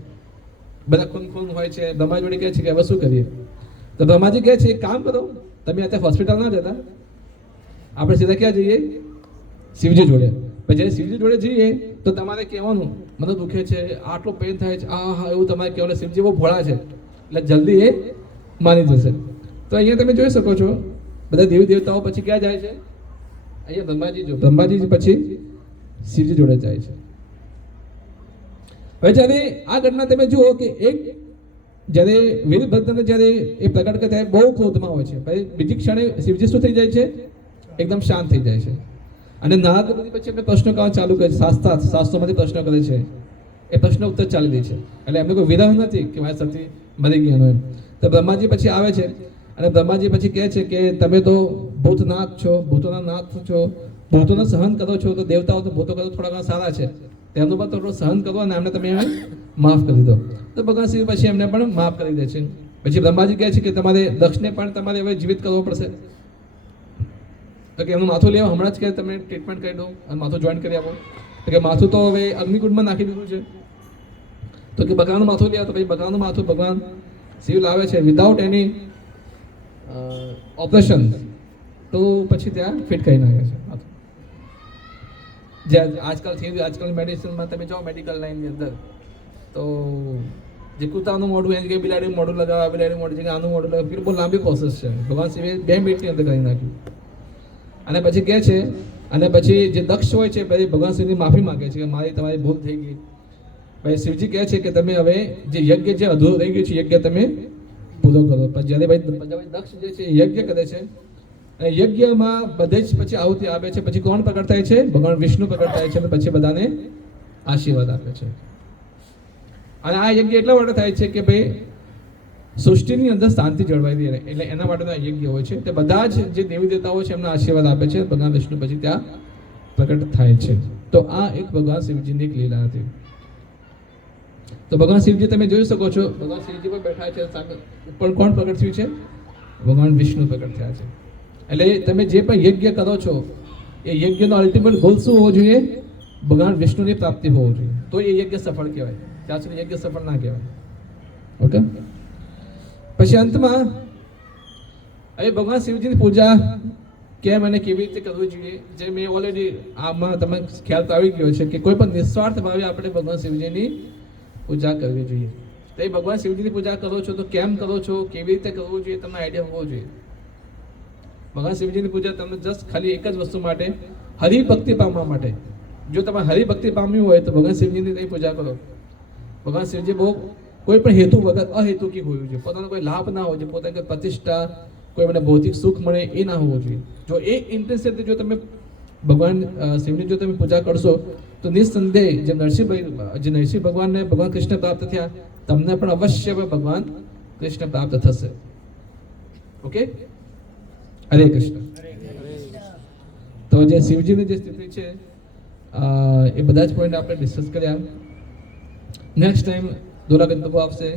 બધા ખૂન હોય છે, બ્રહ્માજી જોડે કહે છે કે હવે શું કરીએ? તો બ્રહ્માજી કહે છે એક કામ કરો, તમે અત્યારે હોસ્પિટલ ના જતા, આપણે સીધા ક્યાં જઈએ? શિવજી જોડે. પછી જ્યારે શિવજી જોડે જઈએ તો તમારે કહેવાનું મને દુખે છે, આટલો પેન થાય છે, આ હા એવું તમારે કહેવાનું. શિવજી બહુ ભોળા છે એટલે જલ્દી એ માની જશે. તો અહીંયા તમે જોઈ શકો છો બધા દેવી દેવતાઓ પછી ક્યાં જાય છે? અહીંયા બ્રહ્માજી પછી શિવજી જોડે જાય છે. હવે જ્યારે આ ઘટના તમે જુઓ કે એક જ્યારે વીરભદ્રને જ્યારે એ પ્રગટ કરે ત્યારે બહુ ક્રોધમાં હોય છે, પછી બીજી ક્ષણે શિવજી શું થઈ જાય છે? એકદમ શાંત થઈ જાય છે. અને નારદ મુનિ પછી એમને પ્રશ્નો કરવા ચાલુ કરે છે, શાસ્ત્રોમાંથી પ્રશ્નો કરે છે, એ પ્રશ્ન ઉત્તર ચાલી રહી છે. એટલે એમને કોઈ વિરહ નથી કે મારી સતી મરી ગઈ એમ. તો બ્રહ્માજી પછી આવે છે અને બ્રહ્માજી પછી કહે છે કે તમે તો ભૂતનાથ છો, ભૂતોના નાથ છો, ભૂતોને સહન કરો છો, તો દેવતાઓ તો ભૂતો કરો થોડા ઘણા સારા છે, તેમનું પણ થોડું સહન કરો અને એમને તમે માફ કરી દો. તો ભગવાન શિવ પછી એમને પણ માફ કરી દે છે. પછી બ્રહ્માજી કહે છે કે તમારે દક્ષને પણ તમારે હવે જીવિત કરવો પડશે. તો કે એમનું માથું લેવા હમણાં જ કે તમે ટ્રીટમેન્ટ કરી દો અને માથું જોઈન્ટ કરી આપો. તો કે માથું તો હવે અગ્નિકુંડમાં નાખી દીધું છે. તો કે બકરાનું માથું લે, તો પછી બકરાનું માથું ભગવાન શિવ લાવે છે વિધાઉટ એની ઓપરેશન. તો પછી ત્યાં ફિટ કરી નાખે છે માથું. જે આજકાલની મેડિસિનમાં તમે જાઓ મેડિકલ લાઈનની અંદર તો જે કૂતાનું મોઢું એને કે બિલાડીનું મોઢું લગાવે, બિલાડીનું મોઢું છે કે આનું મોઢું લગાવે, બહુ લાંબી પ્રોસેસ છે. ભગવાન શિવે 2 મિનિટની અંદર કરી નાખ્યું. અને પછી કહે છે, અને પછી જે દક્ષ હોય છે પછી ભગવાન શિવની માફી માંગે છે કે મારી તમારી ભૂલ થઈ ગઈ. ભાઈ શિવજી કહે છે કે તમે હવે જે યજ્ઞ છે અધૂરો રહી ગયું છે, યજ્ઞ તમે પૂરો કરો. પછી જ્યારે ભાઈ દક્ષ જે છે યજ્ઞ કરે છે અને યજ્ઞમાં બધે જ પછી આહુતિ આપે છે. પછી કોણ પ્રગટ થાય છે? ભગવાન વિષ્ણુ પ્રગટ થાય છે અને પછી બધાને આશીર્વાદ આપે છે. અને આ યજ્ઞ એટલા માટે થાય છે કે ભાઈ સૃષ્ટિની અંદર શાંતિ જળવાઈ રહે, એટલે એના માટેનો યજ્ઞ હોય છે. તે બધા જ જે દેવી દેવતાઓ છે એમના આશીર્વાદ આપે છે. ભગવાન વિષ્ણુ પછી ત્યાં પ્રગટ થાય છે. તો આ એક ભગવાન શિવજીની એક લીલા હતી. તો ભગવાન શિવજી તમે જોઈ શકો છો, ભગવાન શિવજી પર બેઠા છે, સામે ઉપર કોણ પ્રગટ થયું છે? ભગવાન વિષ્ણુ પ્રગટ થયા છે. એટલે તમે જે પણ યજ્ઞ કરો છો એ યજ્ઞનો અલ્ટિમેટ ગોલ શું હોવો જોઈએ? ભગવાન વિષ્ણુની પ્રાપ્તિ હોવું જોઈએ. તો એ યજ્ઞ સફળ કહેવાય, ત્યાં સુધી યજ્ઞ સફળ ના કહેવાય. ઓકે. પછી અંતમાં હવે ભગવાન શિવજીની પૂજા કેમ અને કેવી રીતે કરવી જોઈએ, જે મેં ઓલરેડી આમાં તમે ખ્યાલ તો આવી ગયો છે કે કોઈ પણ નિસ્વાર્થ ભાવે આપણે ભગવાન શિવજીની પૂજા કરવી જોઈએ. તો એ ભગવાન શિવજીની પૂજા કરો છો તો કેમ કરો છો, કેવી રીતે કરવું જોઈએ, તમને આઈડિયા હોવો જોઈએ. ભગવાન શિવજીની પૂજા તમને જસ્ટ ખાલી એક જ વસ્તુ માટે, હરિભક્તિ પામવા માટે. જો તમે હરિભક્તિ પામ્યું હોય તો ભગવાન શિવજીની નહીં પૂજા કરો. ભગવાન શિવજી બહુ કોઈ પણ હેતુ વગર અહેતુકી હોવું જોઈએ. પોતાનો કોઈ લાભ ના હોવો જોઈએ, પોતાની કોઈ પ્રતિષ્ઠા, કોઈ મને ભૌતિક સુખ મળે એ ના હોવું જોઈએ. જો એ ઇન્ટરેસ્ટથી જો તમે ભગવાન શિવની જો તમે પૂજા કરશો તો નિસ્સંદેહ જે નરસિંહ ભગવાનને ભગવાન કૃષ્ણ પ્રાપ્ત થયા, તમને પણ અવશ્ય ભગવાન કૃષ્ણ પ્રાપ્ત થશે. ઓકે, હરે કૃષ્ણ. તો જે શિવજીની જે સ્થિતિ છે એ બધા જ પોઈન્ટ આપણે ડિસ્કસ કર્યા. નેક્સ્ટ ટાઈમ દોરા ગંતવ્ય આપશે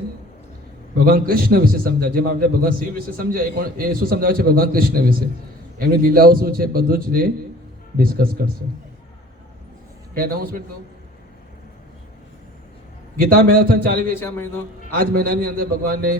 ભગવાન કૃષ્ણ વિશે સમજાય. જેમ આપણે ભગવાન શિવ વિશે સમજાય, એ શું સમજાવે છે ભગવાન કૃષ્ણ વિશે, એમની લીલાઓ શું છે બધું જ એ ડિસ્કસ કરશે. એનાઉન્સમેન્ટ તો ગીતા મેરેથોન ચાલી રહી છે આ મહિનો. આ જ મહિનાની અંદર ભગવાનને